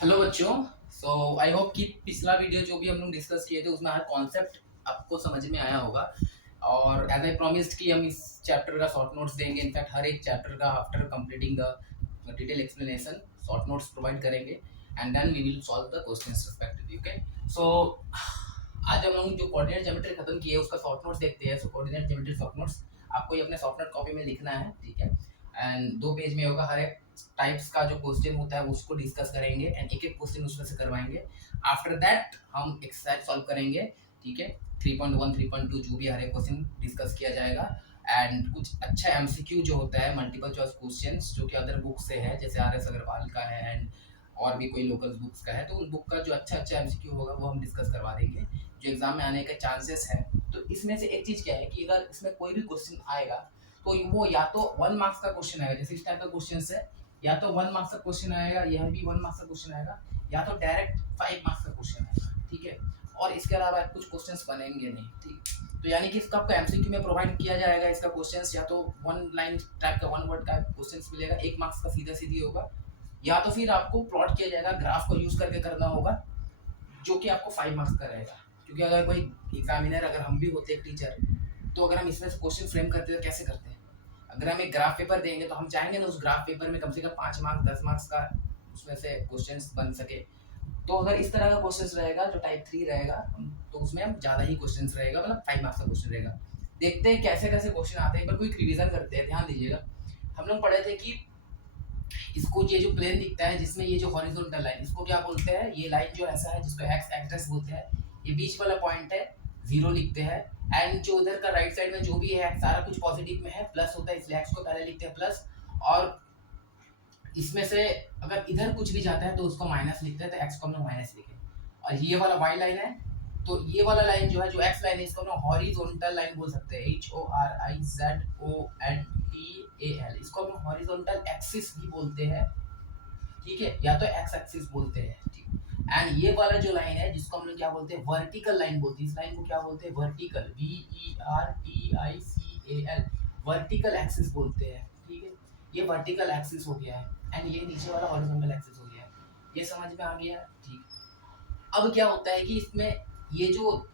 Hello बच्चों। सो I hope कि पिछला वीडियो जो भी हम लोग डिस्कस किए थे उसमें हर कॉन्सेप्ट आपको समझ में आया होगा। और एज आई प्रॉमिस्ड कि हम इस चैप्टर का शॉर्ट नोट्स देंगे। इनफैक्ट हर एक चैप्टर का after completing the detail explanation short notes provide करेंगे and then we will solve the questions respectively. Okay, so आज हम लोग जो कोऑर्डिनेट ज्योमेट्री खत्म किए उसका शॉर्ट नोट्स देखते हैं। सो कोऑर्डिनेट ज्योमेट्री शॉर्ट नोट्स आपको ये अपने सॉफ्ट नोट कॉपी में लिखना है, ठीक है। एंड 2 पेज में होगा। हर एक टाइप्स का जो क्वेश्चन होता है उसको डिस्कस करेंगे एंड एक एक क्वेश्चन उसमें से करवाएंगे। आफ्टर दैट हम एक्सरसाइज सॉल्व करेंगे, ठीक है। 3.1 3.2 जो भी हर एक क्वेश्चन डिस्कस किया जाएगा। एंड कुछ अच्छा एमसीक्यू जो होता है मल्टीपल चॉइस क्वेश्चंस जो कि अदर बुक से है, जैसे आर एस अग्रवाल का है एंड और भी कोई लोकल बुक्स का है, तो उन बुक का जो अच्छा अच्छा एमसीक्यू होगा वो हम डिस्कस करवा देंगे जो एग्जाम में आने के चांसेस है। तो इसमें से एक चीज क्या है कि अगर इसमें कोई भी क्वेश्चन आएगा तो वो या तो 1 मार्क्स का क्वेश्चन आएगा, जैसे इस टाइप का क्वेश्चन है, या तो 1 मार्क्स का क्वेश्चन आएगा, यह भी 1 मार्क्स का क्वेश्चन आएगा, या तो डायरेक्ट 5 मार्क्स का क्वेश्चन आएगा, ठीक है। और इसके अलावा कुछ क्वेश्चंस बनेंगे नहीं, ठीक। तो यानी कि इसका आपको एमसीक्यू में प्रोवाइड किया जाएगा इसका क्वेश्चंस, या तो 1 लाइन टाइप का 1 वर्ड का क्वेश्चंस मिलेगा, 1 मार्क्स का सीधा सीधी होगा, या तो फिर आपको प्लॉट किया जाएगा, ग्राफ को यूज करके करना होगा जो कि आपको 5 मार्क्स का रहेगा। क्योंकि अगर कोई एग्जामिनर, अगर हम भी होते एक टीचर, तो अगर हम इसमें से क्वेश्चन फ्रेम करते तो कैसे करते हैं। अगर हम एक ग्राफ पेपर देंगे तो हम चाहेंगे ना उस ग्राफ पेपर में कम से कम 5 मार्क्स 10 मार्क्स का उसमें से क्वेश्चंस बन सके। तो अगर इस तरह का क्वेश्चंस रहेगा जो टाइप 3 रहेगा, तो उसमें हम ज़्यादा ही क्वेश्चंस रहेगा, मतलब 5 मार्क्स का क्वेश्चन रहेगा। देखते हैं कैसे कैसे क्वेश्चन आते हैं, एक बार क्विक रिवीजन करते हैं। ध्यान दीजिएगा, हम लोग पढ़े थे कि इसको ये जो प्लेन दिखता है जिसमें ये जो हॉरिजॉन्टल लाइन, इसको क्या बोलते हैं, ये लाइन जो ऐसा है जिसको एक्स एक्सिस बोलते हैं, ये बीच वाला पॉइंट है, 0 लिखते हैं। एंड जो उधर का राइट साइड में जो भी है सारा कुछ पॉजिटिव में है, प्लस होता है, इसलिए एक्स को पहले लिखते हैं प्लस। और इसमें से अगर इधर कुछ भी जाता है तो उसको माइनस लिखते हैं, तो एक्स को हम लोग माइनस लिखे। और ये वाला वाई लाइन है, तो ये वाला लाइन जो है, जो एक्स लाइन है, इसको हम लोग हॉरिजॉन्टल लाइन बोल सकते हैं, HORIZONTAL, इसको हम हॉरिजॉन्टल एक्सिस भी बोलते हैं, ठीक है, या तो एक्स एक्सिस बोलते हैं, ठीक। एंड ये वाला जो लाइन है जिसको हम लोग क्या बोलते हैं, वर्टिकल लाइन बोलते हैं। इस लाइन को क्या बोलते हैं, वर्टिकल, VERTICAL, वर्टिकल एक्सिस बोलते हैं, ठीक है। ये वर्टिकल एक्सिस हो गया है एंड ये नीचे वाला हॉरिजॉन्टल एक्सिस हो गया है। ये समझ में आ गया, ठीक। अब क्या होता है कि इसमें ये जो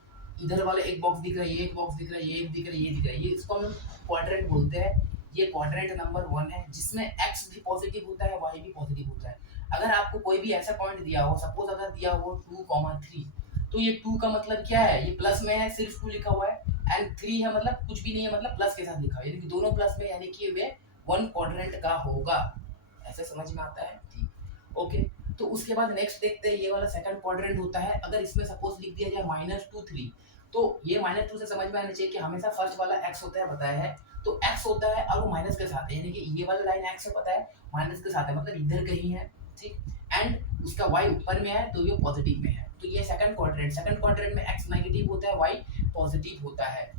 इधर वाला एक बॉक्स दिख रहा है, ये एक बॉक्स दिख रहा है, ये एक दिख रहा है, ये दिख रहा है, ये इसको हम क्वाड्रेंट बोलते हैं। ये क्वाड्रेंट नंबर 1 है जिसमें एक्स भी पॉजिटिव होता है, वाई भी पॉजिटिव होता है। अगर आपको कोई भी ऐसा पॉइंट दिया हो, सपोज अगर दिया हो 2, 3, तो ये 2 का मतलब क्या है, ये प्लस में है, सिर्फ 2 लिखा हुआ है। एंड 3 है मतलब कुछ भी नहीं है, मतलब प्लस के साथ लिखा है, यानी कि दोनों प्लस में, यानी कि वे 1 क्वाड्रेंट का होगा। ऐसे समझ में आता है, ठीक। ओके, तो उसके बाद नेक्स्ट देखते हैं, ये वाला सेकंड क्वाड्रेंट होता है। अगर इसमें सपोज लिख दिया जाए -2, 3, तो ये -2 से समझ में आना चाहिए कि हमेशा फर्स्ट वाला x होता है, बताया है। तो x होता है और वो माइनस के साथ है, यानी कि ये वाला लाइन x है, पता है, माइनस के साथ है, मतलब इधर कहीं है, ठीक। एंड उसका y ऊपर में है तो ये पॉजिटिव में है। तो ये सेकंड क्वाड्रेंट में x नेगेटिव होता है, y पॉजिटिव होता है।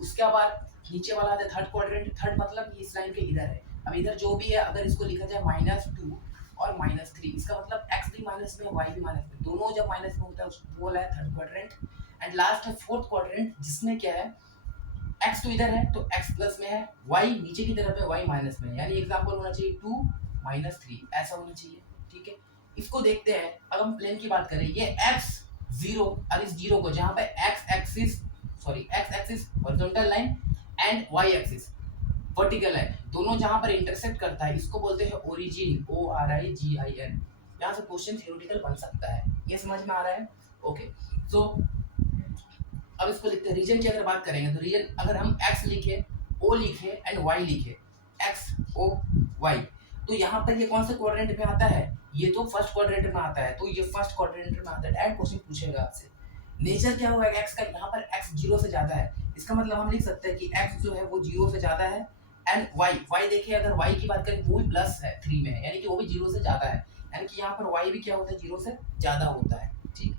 उसके बाद नीचे वाला आता है थर्ड क्वाड्रेंट। थर्ड मतलब इस लाइन के इधर है। अब इधर जो भी है, अगर इसको लिखा जाए -2 और -3, इसका मतलब x भी माइनस में, y भी माइनस में, दोनों जब माइनस में होता है उसको बोला है थर्ड क्वाड्रेंट। एंड लास्ट है फोर्थ क्वाड्रेंट, जिसमें क्या है, x तो इधर है तो x प्लस में है, y नीचे की तरफ है, y माइनस में है, यानी एग्जांपल होना चाहिए 2 -3, ऐसा होना चाहिए, ठीक है। इसको देखते हैं। अगर हम प्लेन की बात करें, ये x 0 और इस 0 को जहां पे x axis horizontal line and y axis vertical line, दोनों जहां पर इंटरसेक्ट करता है, इसको बोलते हैं ओरिजिन, ORIGIN। यहाँ से क्वेश्चन थ्योरेटिकल बन सकता है, ये समझ में आ रहा है, ओके। सो अब इसको लिखते हैं। रीजन की अगर बात करेंगे तो रीजन अगर हम x लिखे, o लिखे एंड y लिखे, XOY, तो यहाँ पर ये कौन से क्वाड्रेंट में आता है, ये तो फर्स्ट क्वाड्रेंट में आता है, तो ये फर्स्ट क्वाड्रेंट में आता है। डायरेक्ट क्वेश्चन पूछेगा आपसे, नेचर क्या होगा x का, यहाँ पर x 0 से ज्यादा है, इसका मतलब हम लिख सकते हैं कि x जो है वो 0 से ज्यादा है। एंड y देखिए, अगर y की बात करें वो भी प्लस है 3 में है, यानी कि वो भी 0 से ज्यादा है, यानी कि यहाँ पर y भी क्या होता है, 0 से ज्यादा होता है, ठीक।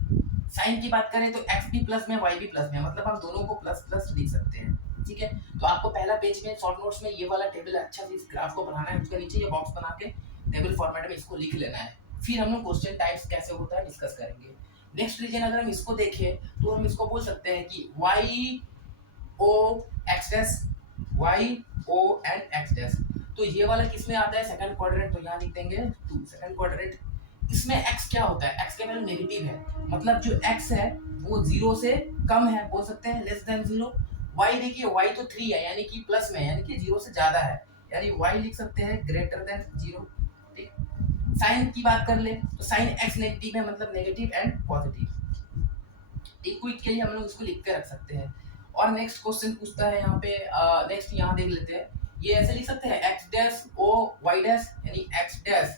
साइन की बात करें तो x भी प्लस में, y भी प्लस में, मतलब हम दोनों को प्लस प्लस लिख सकते हैं, ठीक है। तो आपको पहला पेज में शॉर्ट नोट्स में ये वाला टेबल अच्छा से इस ग्राफ को बनाना है, उसके नीचे ये बॉक्स बना के टेबल फॉर्मेट में इसको लिख लेना है। फिर हम लोग क्वेश्चन टाइप्स कैसे होता है डिस्कस करेंगे। नेक्स्ट रीजन अगर हम इसको देखें तो हम इसको बोल सकते हैं कि y o x dash, y o and x dash. तो ये वाला किस में आता है, सेकंड क्वाड्रेंट, तो यहाँ लिख देंगे 2 सेकंड क्वाड्रेंट। इसमें x क्या होता है, x का वैल्यू नेगेटिव है, मतलब जो x है वो 0 से कम है, बोल सकते हैं लेस देन 0। y देखिए y तो 3 है यानी कि प्लस में है, यानी कि 0 से ज्यादा है, यानी y लिख सकते हैं ग्रेटर देन 0। ठीक, साइन की बात कर ले तो साइन x नेगेटिव है, मतलब नेगेटिव एंड पॉजिटिव। इक्विट के लिए हम लोग इसको लिख के रख सकते हैं। और नेक्स्ट क्वेश्चन पूछता है यहाँ पे, नेक्स्ट यहाँ देख लेते हैं, ये ऐसे लिख सकते हैं x dash o y dash, यानी x dash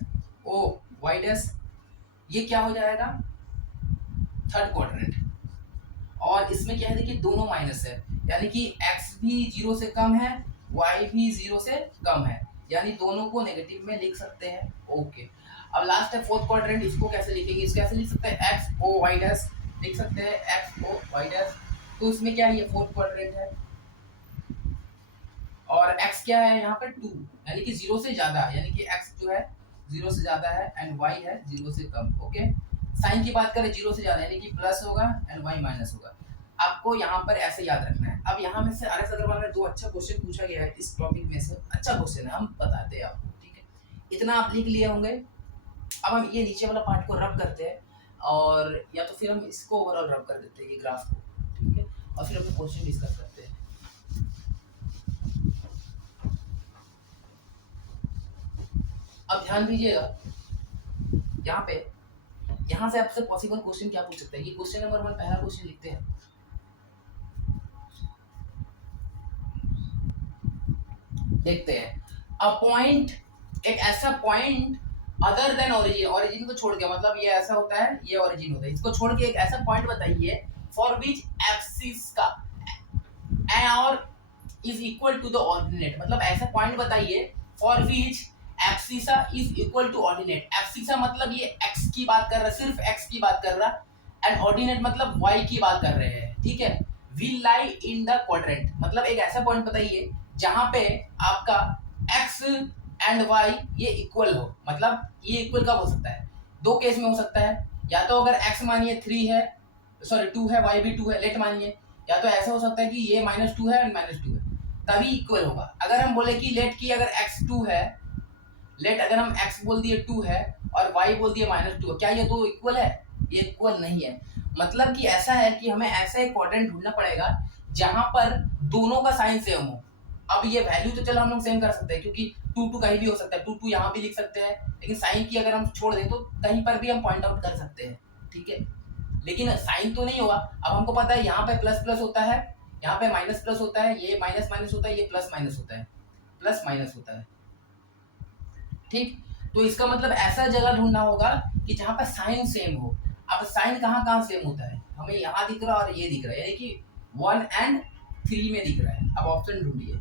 o y dash, ये क्या हो जाएगा थर्ड क्वाड्रेंट। और इसमें क्या है देखिए दोनों माइनस है, यानी कि x भी 0 से कम है, y भी 0 से कम है, यानी दोनों को नेगेटिव में लिख सकते हैं। ओके, अब लास्ट है फोर्थ क्वाड्रेंट, इसको कैसे लिखेंगे, इसको कैसे लिख सकते हैं x o y डैश, लिख सकते हैं x o y डैश। तो इसमें क्या है, ये फोर्थ क्वाड्रेंट है और x क्या है यहाँ पर 2, यानी कि 0 से ज्यादा, यानी कि x जो है 0 से ज्यादा है एंड y है 0 से कम। ओके, साइन की बात करें 0 से ज्यादा यानी कि प्लस होगा एंड y माइनस होगा। आपको यहाँ पर ऐसे याद रखना है। अब यहाँ में से आर एस अग्रवाल में 2 अच्छा क्वेश्चन पूछा गया है इस टॉपिक में से, अच्छा क्वेश्चन है, हम बताते हैं आपको। ठीक है, इतना आप लिख लिए होंगे। अब हम ये नीचे वाला पार्ट को रब करते हैं, और या तो फिर हम इसको ओवरऑल रब कर देते हैं ये ग्राफ को। ठीक है, और फिर हम क्वेश्चन डिस्कस करते हैं। अब ध्यान दीजिएगा यहाँ पे, यहाँ से आपसे पॉसिबल क्वेश्चन क्या पूछ सकते हैं, ये क्वेश्चन नंबर 1 पहला क्वेश्चन लिखते हैं। देखते हैं, अ पॉइंट, एक ऐसा point other than origin, origin को छोड़ के, मतलब ये ऐसा होता है, ये ओरिजिन होता है, इसको छोड़ के एक ऐसा पॉइंट बताइए फॉर विच एक्सिस का और is equal to the ordinate, मतलब ऐसा पॉइंट बताइए for which abscissa is equal to ordinate. Abscissa मतलब ये x की बात कर रहा है, सिर्फ x की बात कर रहा है, एंड ऑर्डिनेट मतलब y की बात कर रहे हैं। ठीक है, will lie in the quadrant, मतलब एक ऐसा पॉइंट बताइए जहां पे आपका x एंड y ये इक्वल हो। मतलब ये इक्वल कब हो सकता है, दो केस में हो सकता है, या तो अगर x मानिए 3 है, सॉरी 2 है, y भी 2 है, लेट मानिए, या तो ऐसा हो सकता है कि ये -2 है एंड -2 है, तभी इक्वल होगा। अगर हम बोले कि लेट की अगर x 2 है, लेट अगर हम x बोल दिए 2 है और y बोल दिए -2 है, क्या ये दो इक्वल है, ये इक्वल नहीं है। मतलब कि ऐसा है कि हमें ऐसा एक क्वाड्रेंट ढूंढना पड़ेगा जहां पर दोनों का साइन सेम हो। अब ये वैल्यू तो चलो हम लोग सेम कर सकते हैं, क्योंकि 2 कहीं भी हो सकता है, 2 यहाँ भी लिख सकते हैं, लेकिन साइन की अगर हम छोड़ दें तो कहीं पर भी हम पॉइंट आउट कर सकते हैं। ठीक है, लेकिन साइन तो नहीं होगा। अब हमको पता है यहाँ पे प्लस प्लस होता है, यहाँ पे माइनस प्लस होता है, ये माइनस माइनस होता है, ये प्लस माइनस होता है, प्लस माइनस होता है। ठीक, तो इसका मतलब ऐसा जगह ढूंढना होगा कि जहां पर साइन सेम हो। अब साइन कहाँ कहाँ सेम होता है, हमें यहाँ दिख रहा है और ये दिख रहा है, यानी कि 1 एंड 3 में दिख रहा है। अब ऑप्शन ढूंढिए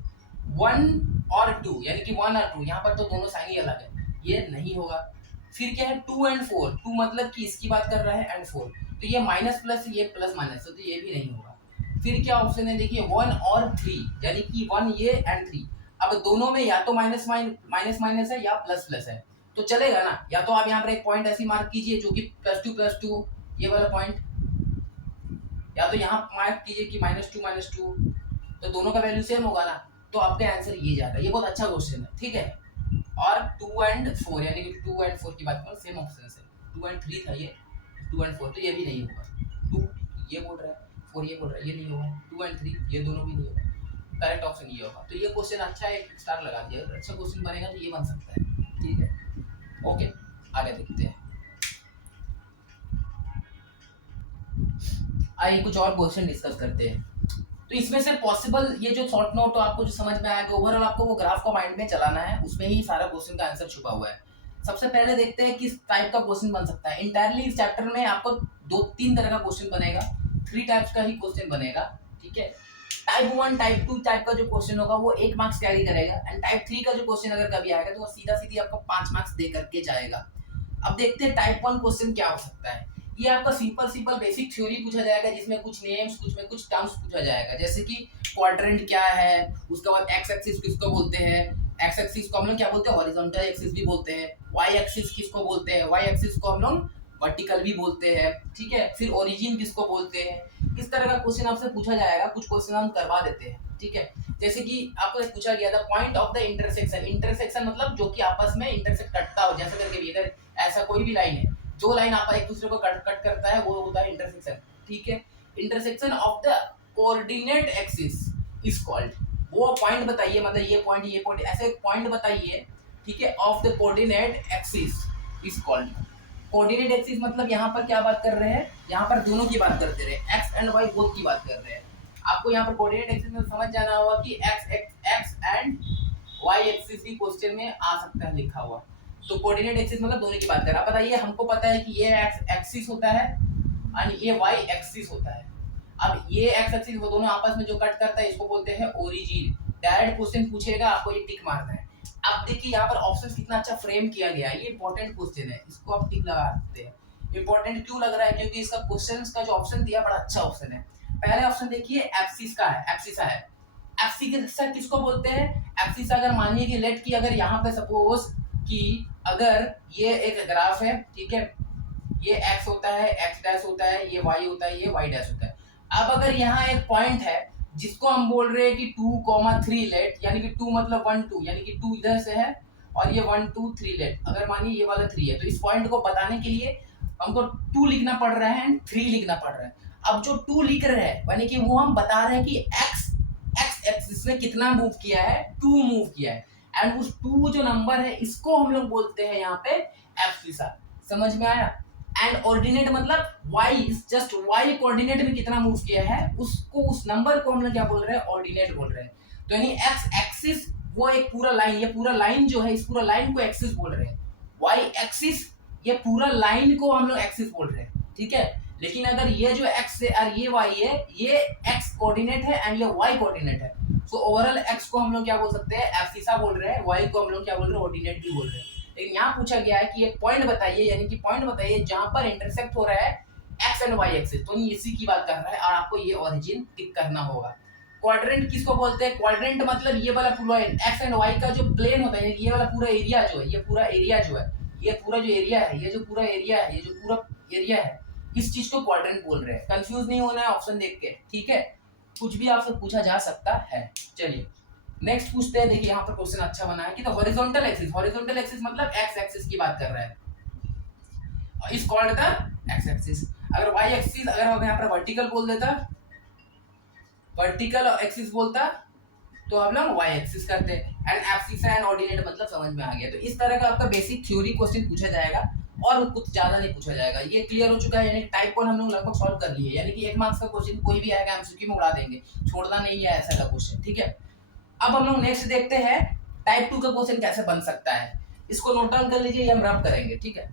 1 और 2, यानी कि 1 और 2, यहाँ पर तो दोनों साइन ही अलग है, ये नहीं होगा। फिर क्या है 2 एंड 4, 2 मतलब कि इसकी बात कर रहा है एंड 4, तो ये माइनस प्लस, ये प्लस माइनस, तो ये भी नहीं होगा। फिर क्या ऑप्शन है देखिए 1 और 3, यानी कि 1 ये एंड 3, अब दोनों में या तो माइनस माइनस है या प्लस प्लस है, तो चलेगा ना। या तो आप यहाँ पर एक पॉइंट ऐसी मार्क कीजिए जो कि +2 ये वाला पॉइंट, या तो यहाँ मार्क कीजिए कि -2 तो दोनों का वैल्यू सेम होगा ना, तो आपका आंसर ये जाएगा। ये बहुत अच्छा क्वेश्चन है। ठीक है, और 2 एंड 4, यानी कि 2 एंड 4 की बात करो, सेम ऑप्शन है। 2 एंड 3 था ये, 2 एंड 4, तो ये भी नहीं होगा। 2 ये बोल रहा है, 4 ये बोल रहा है, ये नहीं होगा। 2 एंड 3 ये दोनों भी नहीं होगा, करेक्ट ऑप्शन ये होगा। तो ये क्वेश्चन अच्छा है, एक स्टार लगा दिया, अगर अच्छा क्वेश्चन बनेगा तो ये बन सकता है। ठीक है, ओके, आगे देखते हैं। आइए कुछ और क्वेश्चन डिस्कस करते हैं। तो इसमें से पॉसिबल ये जो शॉर्ट नोट, तो आपको जो समझ में आएगा, ओवरऑल आपको वो ग्राफ को माइंड में चलाना है, उसमें ही सारा क्वेश्चन का आंसर छुपा हुआ है। सबसे पहले देखते हैं किस टाइप का क्वेश्चन बन सकता है। इंटायरली इस चैप्टर में आपको 2-3 तरह का क्वेश्चन बनेगा, 3 टाइप्स का ही क्वेश्चन बनेगा। ठीक है, टाइप 1 टाइप 2 टाइप का जो क्वेश्चन होगा वो 1 मार्क्स कैरी करेगा, एंड टाइप 3 का जो क्वेश्चन अगर कभी आएगा तो वो सीधा सीधी आपको 5 मार्क्स दे करके जाएगा। अब देखते हैं टाइप 1 क्वेश्चन क्या हो सकता है। ये आपका सिंपल बेसिक थ्योरी पूछा जाएगा, जिसमें कुछ नेम्स, कुछ में कुछ टर्म्स पूछा जाएगा, जैसे कि क्वाड्रेंट क्या है, उसके बाद एक्स एक्सिस किसको बोलते हैं, एक्स एक्सिस को हम लोग क्या बोलते हैं, हॉरिजॉन्टल एक्सिस भी बोलते हैं, वाई एक्सिस किसको बोलते हैं, वाई एक्सिस को हम लोग वर्टिकल भी बोलते हैं। ठीक है, फिर ओरिजिन किसको बोलते हैं, इस तरह का क्वेश्चन आपसे पूछा जाएगा। कुछ क्वेश्चन हम करवा देते हैं। ठीक है, जैसे कि आपको पूछा गया था point of the intersection, intersection मतलब जो कि आपस में इंटरसेक्ट करता हो, जैसे करके भी इधर ऐसा कोई भी लाइन है, जो लाइन आपस एक दूसरे को कट करता है वो होता है इंटरसेक्शन, ठीक है। Intersection of the coordinate axis is called, वो पॉइंट बताइए, मतलब ये पॉइंट ऐसे पॉइंट बताइए, ठीक है, of the coordinate axis is called. Coordinate axis मतलब यहाँ पर क्या बात कर रहे हैं, यहाँ पर दोनों की बात करते रहे, एक्स एंड वाई बोथ की बात कर रहे हैं। आपको यहाँ पर कोऑर्डिनेट एक्सिस में समझ जाना होगा कि एक्स एंड वाई एक्सिस भी क्वेश्चन में आ सकता है लिखा हुआ। तो कोऑर्डिनेट एक्सिस मतलब दोनों की बात कर रहा है। बताइए, हमको पता है कि ये एक्स एक्सिस होता है और ये वाई एक्सिस होता है। अब ये एक्स एक्सिस वो दोनों आपस में जो कट करता है इसको बोलते हैं ओरिजिन। डायरेक्ट क्वेश्चन पूछेगा, आपको ये टिक मारना है। अब देखिए यहाँ पर ऑप्शन कितना अच्छा फ्रेम किया गया है, ये इंपॉर्टेंट क्वेश्चन है, इसको आप टिक लगा सकते हैं। इंपॉर्टेंट क्यों लग रहा है, क्योंकि इसका क्वेश्चन का जो ऑप्शन दिया बड़ा अच्छा ऑप्शन है। पहले ऑप्शन देखिए एब्सिस का है, एब्सिसा है। एब्सिसा किसको बोलते हैं, एब्सिसा अगर मानिए कि लेट की अगर यहाँ पे सपोज कि अगर ये एक ग्राफ है, ठीक है, ये x होता है, x डैश होता है, ये y होता है, ये y डैश होता है। अब अगर यहाँ एक पॉइंट है जिसको हम बोल रहे हैं कि 2,3 लेट, यानी कि 2 मतलब 1 2, यानी कि 2 इधर से है और ये 1 2 3 लेट, अगर मानिए ये वाला 3 है, तो इस पॉइंट को बताने के लिए हमको 2 लिखना पड़ रहा है एंड 3 लिखना पड़ रहा है। अब जो 2 लिख रहे हैं यानी कि वो हम बता रहे हैं कि x एक्सिस में कितना मूव किया है, 2 मूव किया है, एंड उस 2 जो नंबर है इसको हम लोग बोलते हैं यहाँ पे एब्सिसा। समझ में आया। एंड ऑर्डिनेट मतलब y, जस्ट y कोऑर्डिनेट में कितना मूव किया है उसको, उस नंबर को हम लोग क्या बोल रहे हैं, ऑर्डिनेट बोल रहे हैं। तो यानी x एक्सिस वो एक पूरा लाइन, ये पूरा लाइन जो है इस पूरा लाइन को एक्सिस बोल रहे हैं। y एक्सिस ये पूरा लाइन को हम लोग एक्सिस बोल रहे हैं, ठीक है। लेकिन अगर ये जो x है और ये y है, ये x कोऑर्डिनेट है एंड ये y कोऑर्डिनेट है, तो ओवरऑल x को हम लोग क्या बोल सकते हैं, एब्सिसा बोल रहे हैं, y को हम लोग क्या बोल रहे हैं, ऑर्डिनेट भी बोल रहे हैं। लेकिन यहाँ पूछा गया है कि एक पॉइंट बताइए, यानी कि पॉइंट बताइए जहां पर इंटरसेक्ट हो रहा है एक्स एंड वाई एक्सिस, तो इसी की बात कर रहा है और आपको ये ओरिजिन टिक करना होगा। क्वाड्रेंट किसको बोलते हैं, क्वाड्रेंट मतलब ये वाला पूरा एक्स एंड वाई का जो प्लेन होता है, ये वाला पूरा एरिया जो है, ये पूरा एरिया जो है, ये पूरा जो एरिया है, ये जो पूरा एरिया है, ये जो पूरा एरिया है, इस चीज को क्वाड्रेंट बोल रहे हैं। कंफ्यूज नहीं होना है ऑप्शन देख के, ठीक है, कुछ भी आपसे पूछा जा सकता है। चलिए नेक्स्ट पूछते हैं। देखिए यहाँ पर क्वेश्चन अच्छा बना है कि the horizontal axis, horizontal axis मतलब एक्स एक्सिस की बात कर रहा है, is called the x axis. अगर वाई एक्सिस अगर हम यहाँ पर वर्टिकल बोल देता, वर्टिकल एक्सिस बोलता तो हम लोग वाई एक्सिस करते, एंड एब्सिस एंड ऑर्डिनेट मतलब समझ में आ गया। तो इस तरह का आपका बेसिक थ्योरी क्वेश्चन पूछा जाएगा और कुछ ज्यादा नहीं पूछा जाएगा। ये क्लियर हो चुका है, यानी टाइप 1 हम लोग लगभग सॉल्व कर लिए, यानी कि 1 मार्क्स का क्वेश्चन कोई भी आएगा एमसीक्यू में उड़ा देंगे, छोड़ना नहीं है ऐसा का क्वेश्चन, ठीक है। अब हम लोग नेक्स्ट देखते हैं टाइप 2 का क्वेश्चन कैसे बन सकता है। इसको नोट डाउन कर लीजिए, ये हम रब करेंगे, ठीक है।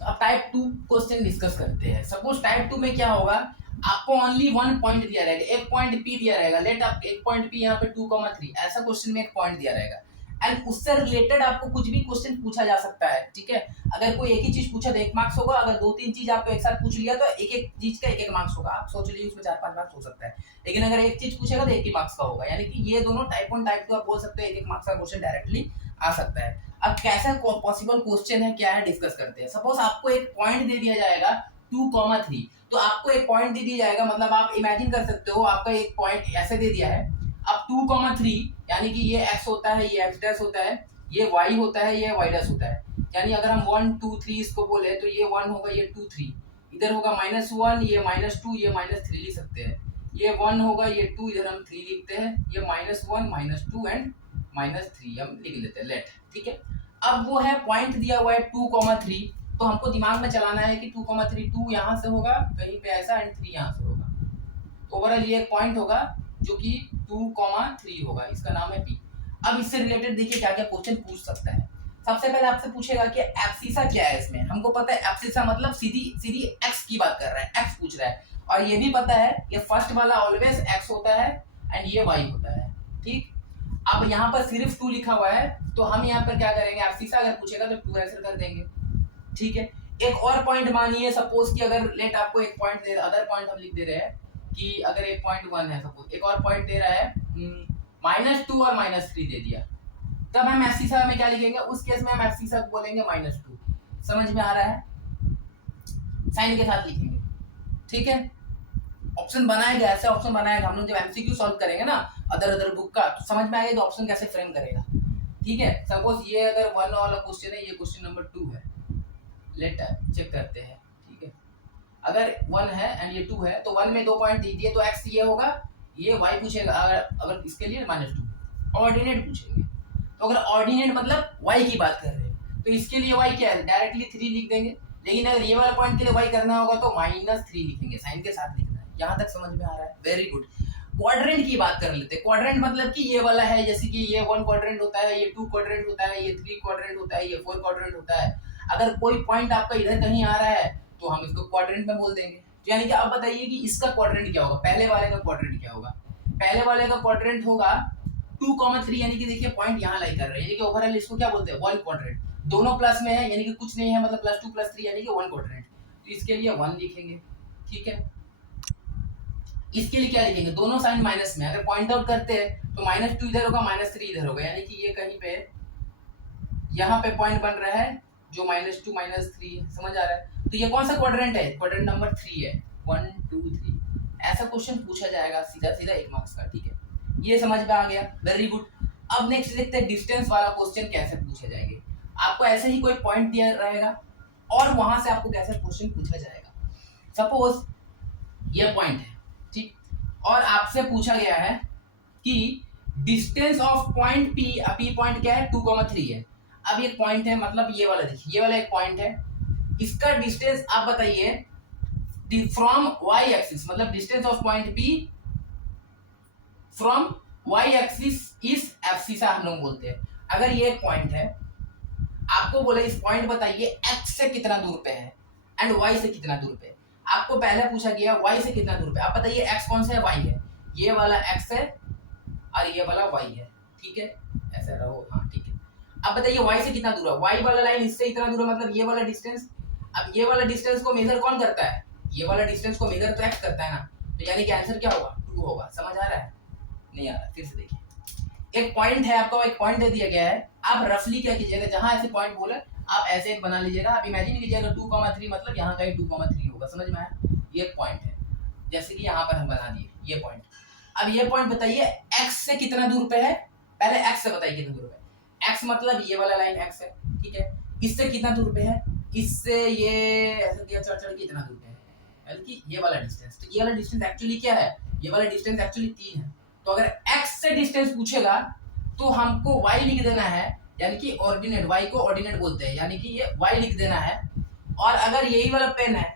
तो अब टाइप 2 क्वेश्चन डिस्कस करते हैं। सपोज टाइप 2 में क्या होगा, आपको ओनली 1 पॉइंट दिया रहेगा, एक पॉइंट P दिया रहेगा, लेट आप एक पॉइंट P यहाँ पे 2,3 ऐसा क्वेश्चन में एक पॉइंट दिया रहेगा, एंड उससे रिलेटेड आपको कुछ भी क्वेश्चन पूछा जा सकता है, ठीक है। अगर कोई एक ही चीज पूछा तो 1 मार्क्स होगा, अगर 2-3 चीज आपको एक साथ पूछ लिया तो एक एक चीज का 1-1 मार्क्स होगा। आप सोच लीजिए उसमें 4-5 मार्क्स हो सकता है, लेकिन अगर एक चीज पूछेगा तो 1 ही मार्क्स का होगा। यानी कि ये दोनों टाइप 1 टाइप 2 आप बोल सकते हैं 1-1 मार्क्स का क्वेश्चन डायरेक्टली आ सकता है। अब कैसा पॉसिबल क्वेश्चन है, क्या है, डिस्कस करते हैं। सपोज आपको एक पॉइंट दे दिया जाएगा 2,3, तो आपको एक पॉइंट दे दिया जाएगा, मतलब आप इमेजिन कर सकते हो आपका एक पॉइंट ऐसे दे दिया है। अब 2,3 यानी कि ये x होता है, ये x डैश होता है, ये y होता है, ये y डैश होता है। यानी अगर हम 1 2 3 इसको बोले तो ये 1 होगा, ये 2 3, इधर होगा -1, ये -2, ये -3 लिख सकते हैं। ये 1 होगा, ये 2, इधर हम 3 लिखते हैं, ये -1 -2 एंड -3 हम लिख लेते हैं, लेट, ठीक है। अब वो है पॉइंट दिया हुआ है 2,3, तो हमको दिमाग में चलाना है कि 2,3 2 यहाँ से होगा कहीं पे ऐसा एंड 3 यहाँ से होगा, तो ओवरऑल ये एक पॉइंट होगा जो कि 2,3 होगा, इसका नाम है P। अब इससे रिलेटेड देखिए क्या क्या क्वेश्चन पूछ सकता है। सबसे पहले आपसे पूछेगा कि एब्सिसा क्या है। इसमें हमको पता है एब्सिसा मतलब सीधी सीधी x की बात कर रहा है, x पूछ रहा है, और ये भी पता है ये फर्स्ट वाला ऑलवेज x होता है एंड ये y होता है, ठीक। अब यहाँ पर सिर्फ 2 लिखा हुआ है, तो हम यहाँ पर क्या करेंगे, एब्सिसा अगर पूछेगा तो 2 आंसर कर देंगे, ठीक है। एक और पॉइंट मानिए, सपोज कि अगर लेट आपको एक पॉइंट दे, अदर पॉइंट हम लिख दे रहे हैं कि अगर एक पॉइंट 1 है, सपोज एक और पॉइंट दे रहा है -2 और -3 दे दिया, तब हम एब्सिसा में क्या लिखेंगे, उस केस में हम एब्सिसा को बोलेंगे -2। समझ में आ रहा है, साइन के साथ लिखेंगे, ठीक है। ऑप्शन बनाएगा, ऐसे ऑप्शन बनाएगा हम लोग जब एमसीक्यू सॉल्व करेंगे ना अदर बुक का, तो समझ में आएगा कि ऑप्शन कैसे फ्रेम करेगा। ठीक है। सपोज ये अगर 1 वाला क्वेश्चन है, ये क्वेश्चन नंबर 2 है, लेट चेक करते हैं, ठीक है। अगर 1 है एंड ये 2 है तो 1 में 2 पॉइंट दे दिए तो x ये होगा, ये y पूछेगा। अगर इसके लिए -2 ऑर्डिनेट पूछेंगे, तो अगर ऑर्डिनेट मतलब y की बात कर रहे हैं तो इसके लिए y क्या है, डायरेक्टली 3 लिख देंगे। लेकिन अगर ये वाला पॉइंट के लिए y करना होगा तो -3 लिखेंगे, साइन के साथ लिखना है। यहाँ तक समझ में आ रहा है? Very good. क्वाड्रेंट की बात कर लेते हैं। क्वाड्रेंट मतलब कि ये वाला है, जैसे कि ये 1 क्वाड्रेंट होता है, ये 2 क्वाड्रेंट होता है, ये 3 क्वाड्रेंट होता है, ये 4 क्वाड्रेंट होता है। अगर कोई पॉइंट आपका इधर कहीं आ रहा है तो हम इसको क्वाड्रेंट में बोल देंगे। तो यानी कि आप बताइए कि इसका क्वाड्रेंट क्या होगा, पहले वाले का क्वाड्रेंट क्या होगा। पहले वाले का क्वाड्रेंट होगा 2,3, यानी कि देखिए पॉइंट यहाँ लाई कर रहे हैं, यानी कि ओवरऑल इसको क्या बोलते हैं, 1 क्वाड्रेंट। दोनों प्लस में है, यानी कि कुछ नहीं है, मतलब +2 +3 यानी कि 1 क्वाड्रेंट। तो इसके लिए 1 लिखेंगे, ठीक है। इसके लिए क्या लिखेंगे, दोनों साइन माइनस में। अगर पॉइंट आउट करते हैं तो -2 इधर होगा, -3 इधर होगा, यानी कि ये कहीं पे यहाँ पे पॉइंट बन रहा है जो -2 -3, समझ आ रहा है। तो ये कौन सा क्वाड्रेंट है, क्वाड्रेंट नंबर 3 है, 1 2 3। ऐसा क्वेश्चन पूछा जाएगा सीधा सीधा 1 मार्क्स का, ठीक है। ये समझ में आ गया, वेरी गुड। अब नेक्स्ट देखते हैं डिस्टेंस वाला क्वेश्चन कैसे पूछे जाएंगे। आपको ऐसे ही कोई पॉइंट दिया रहेगा और वहां से आपको कैसे क्वेश्चन पूछा जाएगा। सपोज ये पॉइंट है, ठीक, और आपसे पूछा गया है कि distance of point P point क्या है, 2,3 है। अब एक पॉइंट है, मतलब ये वाला देखिए, ये वाला एक पॉइंट है, इसका डिस्टेंस आप बताइए फ्रॉम वाई एक्सिस, मतलब distance of point P from Y axis is F सा हम लोग बोलते हैं। अगर ये एक पॉइंट है, आपको बोले इस पॉइंट बताइए एक्स से कितना दूर पे है एंड वाई से कितना दूर पे है। आपको पहले पूछा गया वाई से कितना दूर पे, आप बताइए एक्स कौन सा है, वाई है, ये वाला एक्स है और ये वाला वाई है, ठीक है, ऐसे रहो, हाँ ठीक है। अब बताइए वाई से कितना दूर है, वाई वाला लाइन इससे इतना दूर है, मतलब ये वाला डिस्टेंस। अब ये वाला डिस्टेंस को मेजर कौन करता है, ये वाला डिस्टेंस को मेजर तो एक्स करता है ना, तो यानी कि आंसर क्या होगा, 2 होगा। समझ आ रहा है, नहीं आ रहा, फिर से देखिए। एक पॉइंट है आपका, एक पॉइंट दे दिया गया है, आप रफली क्या कीजिएगा, जहां ऐसे पॉइंट बोले आप ऐसे एक बना लीजिएगा। आप इमेजिन कीजिएगा 2,3 मतलब यहाँ कहीं 2,3 होगा, समझ में आया। ये एक पॉइंट है, जैसे कि यहाँ पर हम बना दिए ये पॉइंट। अब ये पॉइंट बताइए x से कितना दूर पे है, पहले x से बताइए कितना दूर पे है। x मतलब ये वाला लाइन x है, ठीक है। इससे कितना दूर पे है, इससे ये ऐसा किया चढ़ चढ़ के इतना दूर पे है, यानी कि ये वाला डिस्टेंस। तो ये वाला डिस्टेंस एक्चुअली क्या है, ये वाला डिस्टेंस एक्चुअली 3 है। तो अगर x से डिस्टेंस पूछेगा तो हमको y लिख देना है, यानी कि ऑर्डिनेट, y को ऑर्डिनेट बोलते हैं, यानी कि ये y लिख देना है। और अगर यही वाला पेन है,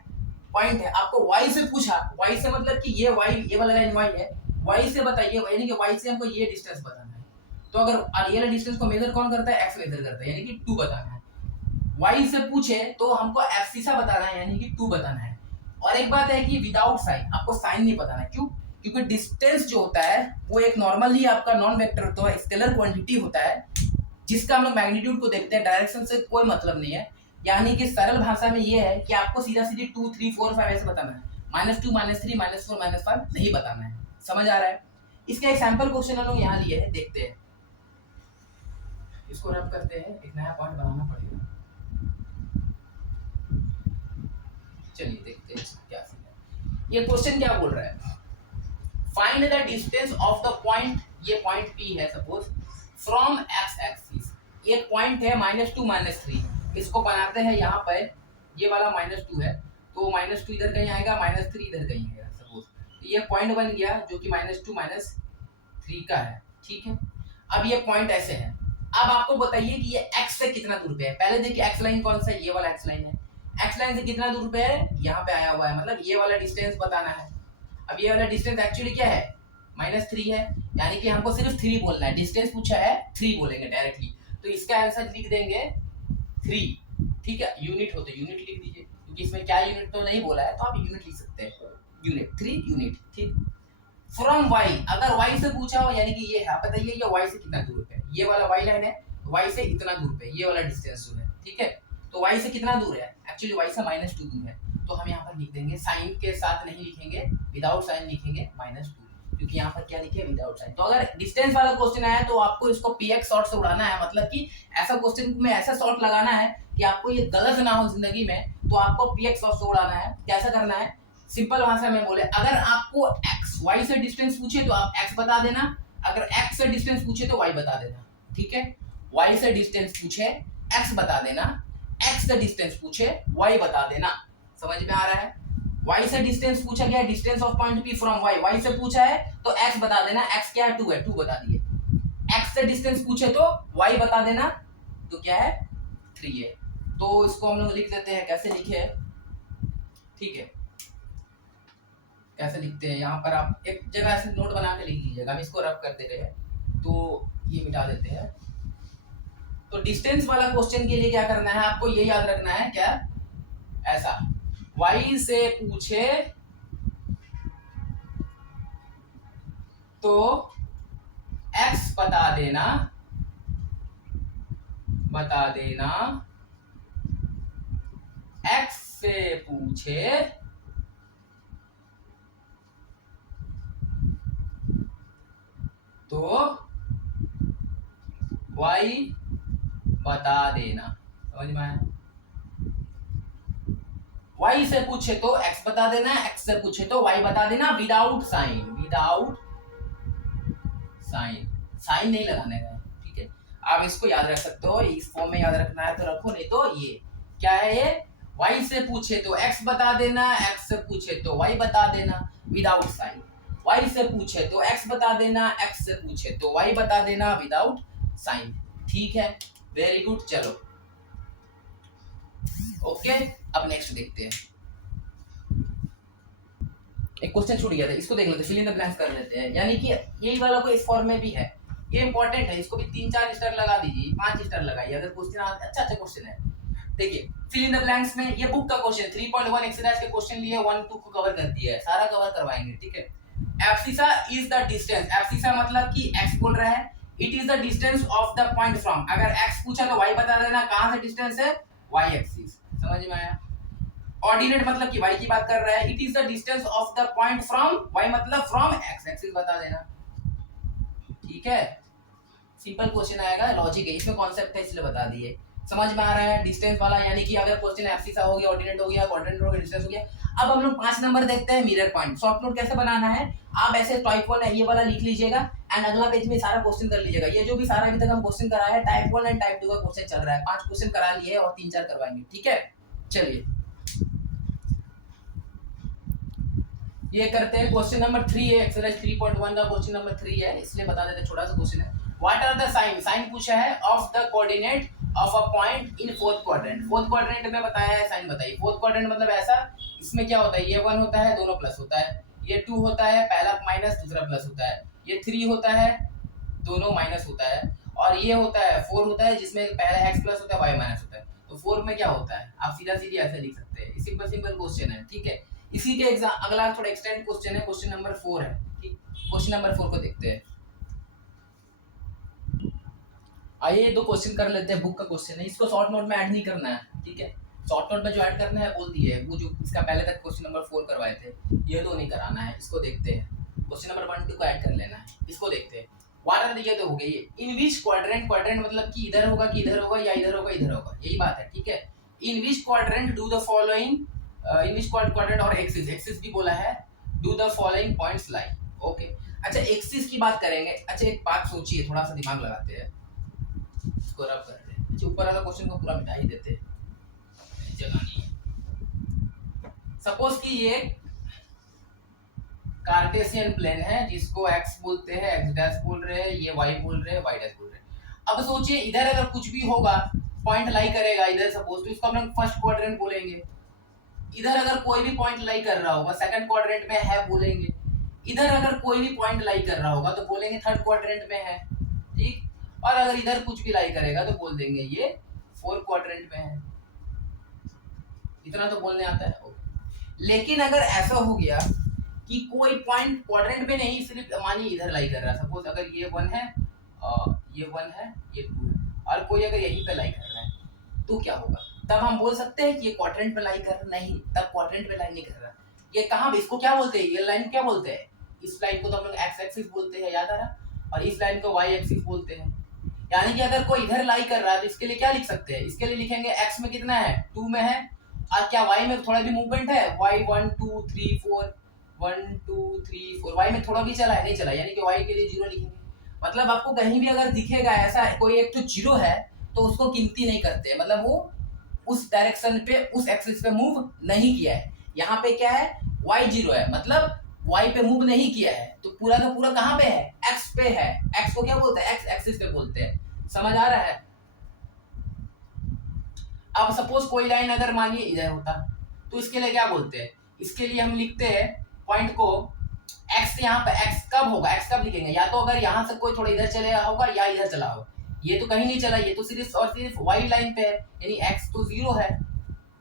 पॉइंट है, आपको y से पूछा, y से मतलब कि ये y, ये वाला लाइन y है, y से बताइए, यानी कि y से हमको ये डिस्टेंस बताना है। तो अगर और ये वाला डिस्टेंस को मेजर कौन करता है, x मेजर करता है, यानी कि 2 बताना है। y से पूछे तो हमको f सा बताना है, यानी कि 2 बताना है। और एक बात है कि विदाउट साइन, आपको साइन नहीं बताना है, क्यों, क्योंकि डिस्टेंस जो होता है वो एक नॉर्मली आपका नॉन वेक्टर तो स्केलर क्वांटिटी होता है, जिसका हम लोग मैग्नीट्यूड को देखते हैं, डायरेक्शन से कोई मतलब नहीं है। यानी कि सरल भाषा में ये है कि आपको सीधा सीधी 2 3 4 5 ऐसे बताना है, -2 -3 -4 -5 नहीं बताना है। समझ आ रहा है। इसका एक सैंपल क्वेश्चन हम लोग यहाँ लिए हैं, देखते हैं, इसको रब करते हैं, एक नया पॉइंट बनाना पड़ेगा। चलिए देखते हैं क्या सीन है। ये क्वेश्चन क्या बोल रहा है, find the distance of the point, ये पॉइंट P है सपोज, फ्रॉम x एक्सिस। एक पॉइंट है -2 -3, इसको बनाते हैं यहाँ पर, ये वाला -2 है तो -2 इधर कहीं आएगा, -3 इधर कहीं आएगा सपोज। तो ये पॉइंट बन गया जो कि -2 -3 का है, ठीक है। अब ये पॉइंट ऐसे है। अब आपको बताइए कि ये x से कितना दूर पे है। पहले देखिए x लाइन कौन सा है, ये वाला x लाइन है। x लाइन से कितना दूर पे है, यहाँ पे आया हुआ है, मतलब ये वाला डिस्टेंस बताना है। अब ये वाला डिस्टेंस एक्चुअली क्या है, -3 है, यानी कि हमको सिर्फ 3 बोलना है। डिस्टेंस पूछा है 3 बोलेंगे डायरेक्टली, तो इसका आंसर लिख देंगे 3, ठीक है। यूनिट हो तो यूनिट लिख दीजिए, क्योंकि इसमें क्या यूनिट तो नहीं बोला है, तो आप यूनिट लिख सकते हैं, यूनिट 3 यूनिट, ठीक। फ्रॉम y, अगर y से पूछा हो, यानी कि ये है, बताइए ये y से कितना दूर पे है, ये वाला y लाइन है, y से इतना दूर पे, ये वाला डिस्टेंस जो है, ठीक है। तो y से कितना दूर है, एक्चुअली y से -2 दूर है, तो हम यहाँ पर लिख देंगे, साइन के साथ नहीं लिखेंगे, विदाउट साइन लिखेंगे -2, क्योंकि यहाँ पर क्या लिखे, विदाउट साइन। तो अगर डिस्टेंस वाला क्वेश्चन आया तो आपको इसको px शॉर्ट से उड़ाना है, मतलब कि ऐसा क्वेश्चन में ऐसा शॉर्ट लगाना है कि आपको ये गलत ना हो जिंदगी में, तो आपको px शॉर्ट से उड़ाना है। कैसा करना है, सिंपल भाषा में बोले, अगर आपको x y से डिस्टेंस पूछे तो आप x बता देना, अगर x से डिस्टेंस पूछे तो y बता देना, ठीक है। y से डिस्टेंस पूछे x बता देना, x से डिस्टेंस पूछे y बता देना। समझ में आ रहा है? y से डिस्टेंस पूछा गया, distance of point P from y, y से पूछा है तो x बता देना, x क्या है 2 है, 2 बता दिए। x से डिस्टेंस पूछे तो y बता देना, तो क्या है 3 है। तो इसको हम लोग लिख देते हैं, कैसे लिखे है, ठीक है, कैसे लिखते हैं यहाँ पर आप एक जगह ऐसे नोट बना के लिख लीजिएगा, हम इसको रफ करते रहे तो ये मिटा देते हैं। तो डिस्टेंस वाला क्वेश्चन के लिए क्या करना है आपको, ये याद रखना है क्या, ऐसा y से पूछे तो x बता देना, x से पूछे तो y बता देना। समझ में आया? y से पूछे तो x बता देना, x से पूछे तो y बता देना, विदाउट साइन, साइन नहीं लगाने का, ठीक है। आप इसको याद रख सकते हो, इस फॉर्म में याद रखना है तो रखो, नहीं तो ये क्या है, ये y से पूछे तो x बता देना, x से पूछे तो y बता देना विदाउट साइन, y से पूछे तो x बता देना, x से पूछे तो y बता देना विदाउट साइन। ठीक है, वेरी गुड। चलो ओके, अब नेक्स्ट देखते हैं। एक क्वेश्चन छूट गया था, इसको देख लेते हैं, फिल इन द ब्लैंक्स कर लेते हैं। यानी कि यही वाला को इस फॉर्म में भी है, ये इंपॉर्टेंट है, इसको भी 3-4 स्टार लगा दीजिए, 5 स्टार लगाइए अगर क्वेश्चन अच्छा क्वेश्चन है। देखिए फिल इन द ब्लैंक्स में ये बुक का क्वेश्चन 3.1 एक्सरसाइज के क्वेश्चन लिए 1-2 को कवर कर दिया है, सारा कवर करवाएंगे, ठीक है। Abscissa is the distance, abscissa मतलब कि x बोल रहा है, it is the distance of the point from, अगर x पूछा तो y बता देना, कहां से डिस्टेंस है, y एक्सिस। समझ में आया? ऑर्डिनेट मतलब कि y की बात कर रहा है, it is the distance of the point from, y मतलब फ्रॉम x एक्सिस बता देना, ठीक है। सिंपल क्वेश्चन आएगा, लॉजिक है, इसमें कॉन्सेप्ट है इसलिए बता दिए। समझ में आ रहा है? डिस्टेंस वाला यानी कि अगर क्वेश्चन एब्सिसा हो गया, ऑर्डिनेट हो गया, क्वाड्रेंट हो गया, डिस्टेंस हो गया। अब हम लोग 5 नंबर देखते हैं, मिरर पॉइंट। शॉर्ट नोट कैसे बनाना है, आप ऐसे टाइप 1 है ये वाला लिख लीजिएगा एंड अगला पेज में सारा क्वेश्चन कर लीजिएगा। ये जो भी सारा अभी तक हम क्वेश्चन कराया है टाइप 1 एंड टाइप 2 का क्वेश्चन चल रहा है, 5 क्वेश्चन करा लिए और 3-4 करवाएंगे, ठीक है। चलिए ये करते हैं, क्वेश्चन नंबर 3 है, एक्सरसाइज 3.1 का क्वेश्चन नंबर 3 है, इसलिए बता देते हैं, छोटा सा क्वेश्चन है। What are the sign, sign पूछा है of the coordinate of a point in fourth quadrant. Fourth quadrant में बताया है, साइन बताइए। फोर्थ क्वाड्रेंट मतलब ऐसा, इसमें क्या होता है, ये 1 होता है, दोनों प्लस होता है, ये 2 होता है, पहला माइनस दूसरा प्लस होता है, ये 3 होता है, दोनों माइनस होता है, और ये होता है 4 होता है, जिसमें पहला x प्लस होता है, y माइनस होता है। तो 4 में क्या होता है, आप सीधा सीधी ऐसे लिख सकते हैं, सिंपल सिंपल क्वेश्चन है, ठीक है। इसी के एग्जाम अगला थोड़ा एक्सटेंड क्वेश्चन है, क्वेश्चन नंबर 4 है, ठीक। क्वेश्चन नंबर 4 को देखते हैं। आइए 2 क्वेश्चन कर लेते हैं, बुक का क्वेश्चन है, इसको शॉर्ट नोट में ऐड नहीं करना है, ठीक है। शॉर्ट नोट में जो ऐड करना है बोल दिए, वो जो इसका पहले तक क्वेश्चन नंबर 4 करवाए थे, ये तो नहीं कराना है। इसको देखते हैं, क्वेश्चन नंबर 1-2 को ऐड कर लेना है, इसको देखते हैं। वाटर दिए तो हो गई, इन विच क्वाड्रेंट, क्वाड्रेंट मतलब कि इधर होगा कि इधर होगा, या इधर होगा इधर होगा, यही बात है, ठीक है। In which quadrant do the following, in which quadrant or axis, axis भी बोला है, do the following points lie, okay. अच्छा एक्सिस की बात करेंगे, अच्छा एक बात सोचिए, थोड़ा सा दिमाग लगाते हैं, इसको रब करते हैं। अच्छा ऊपर वाला क्वेश्चन को पूरा मिटा ही देते हैं, जगह नहीं है। सपोज कि ये कार्टेशियन प्लेन है, जिसको x बोलते हैं, x डैश बोल रहे हैं, ये y बोल रहे हैं, y डैश बोल रहे हैं। अब सोचिए इधर अगर कुछ भी होगा, पॉइंट लाई करेगा इधर, सपोज तो इसको हम लोग फर्स्ट क्वाड्रेंट बोलेंगे। इधर अगर कोई भी पॉइंट लाई कर रहा होगा, सेकंड क्वाड्रेंट में है बोलेंगे। इधर अगर कोई भी पॉइंट लाई कर रहा होगा तो बोलेंगे थर्ड क्वाड्रेंट में है, ठीक। और अगर इधर कुछ भी लाई करेगा तो बोल देंगे ये फोर्थ क्वाड्रेंट में है। इतना तो बोलने आता है। लेकिन अगर ऐसा हो गया कि कोई पॉइंट क्वाड्रेंट में नहीं, सिर्फ मानिए इधर लाई कर रहा है, सपोज अगर ये 1 है, ये 1 है, ये 2 है, और कोई अगर यहीं पे लाई कर रहा है, तो क्या होगा, तब हम बोल सकते हैं कि ये क्वाड्रेंट पे लाई कर रहा, नहीं तब क्वाड्रेंट पे लाई नहीं कर रहा। ये कहाँ, इसको क्या बोलते हैं, ये लाइन क्या बोलते हैं, इस लाइन को तो हम लोग एक्स एक्सिस बोलते हैं, याद आ रहा, और इस लाइन को वाई एक्सिस बोलते हैं। यानी कि अगर कोई इधर लाई कर रहा है तो इसके लिए क्या लिख सकते हैं, इसके लिए लिखेंगे एक्स में कितना है, 2 में है, और क्या वाई में थोड़ा भी मूवमेंट है, वाई 1 2 3 4 1 2 3 4, वाई में थोड़ा भी चला है, नहीं चला, यानी कि वाई के लिए 0 लिखेंगे। मतलब आपको कहीं भी अगर दिखेगा ऐसा कोई एक तो जीरो है तो उसको गिनती नहीं करते, मतलब वो उस डायरेक्शन पे उस एक्सिस पे मूव नहीं किया है। यहाँ पे क्या है, y जीरो है, मतलब y पे मूव नहीं किया है, तो पूरा का पूरा कहाँ पे है, x पे है। x को क्या बोलते हैं, x एक्सिस पे बोलते हैं। समझ आ रहा है? अब सपोज कोई लाइन अगर मानिए इधर होता तो इसके लिए क्या बोलते हैं, इसके लिए हम लिखते हैं पॉइंट को x, यहाँ पे x कब होगा, x कब लिखेंगे, या तो अगर यहाँ से कोई थोड़ा इधर चलेगा होगा या इधर चला होगा। ये तो कहीं नहीं चला, ये तो सिर्फ और सिर्फ y लाइन पे है, यानी x तो जीरो है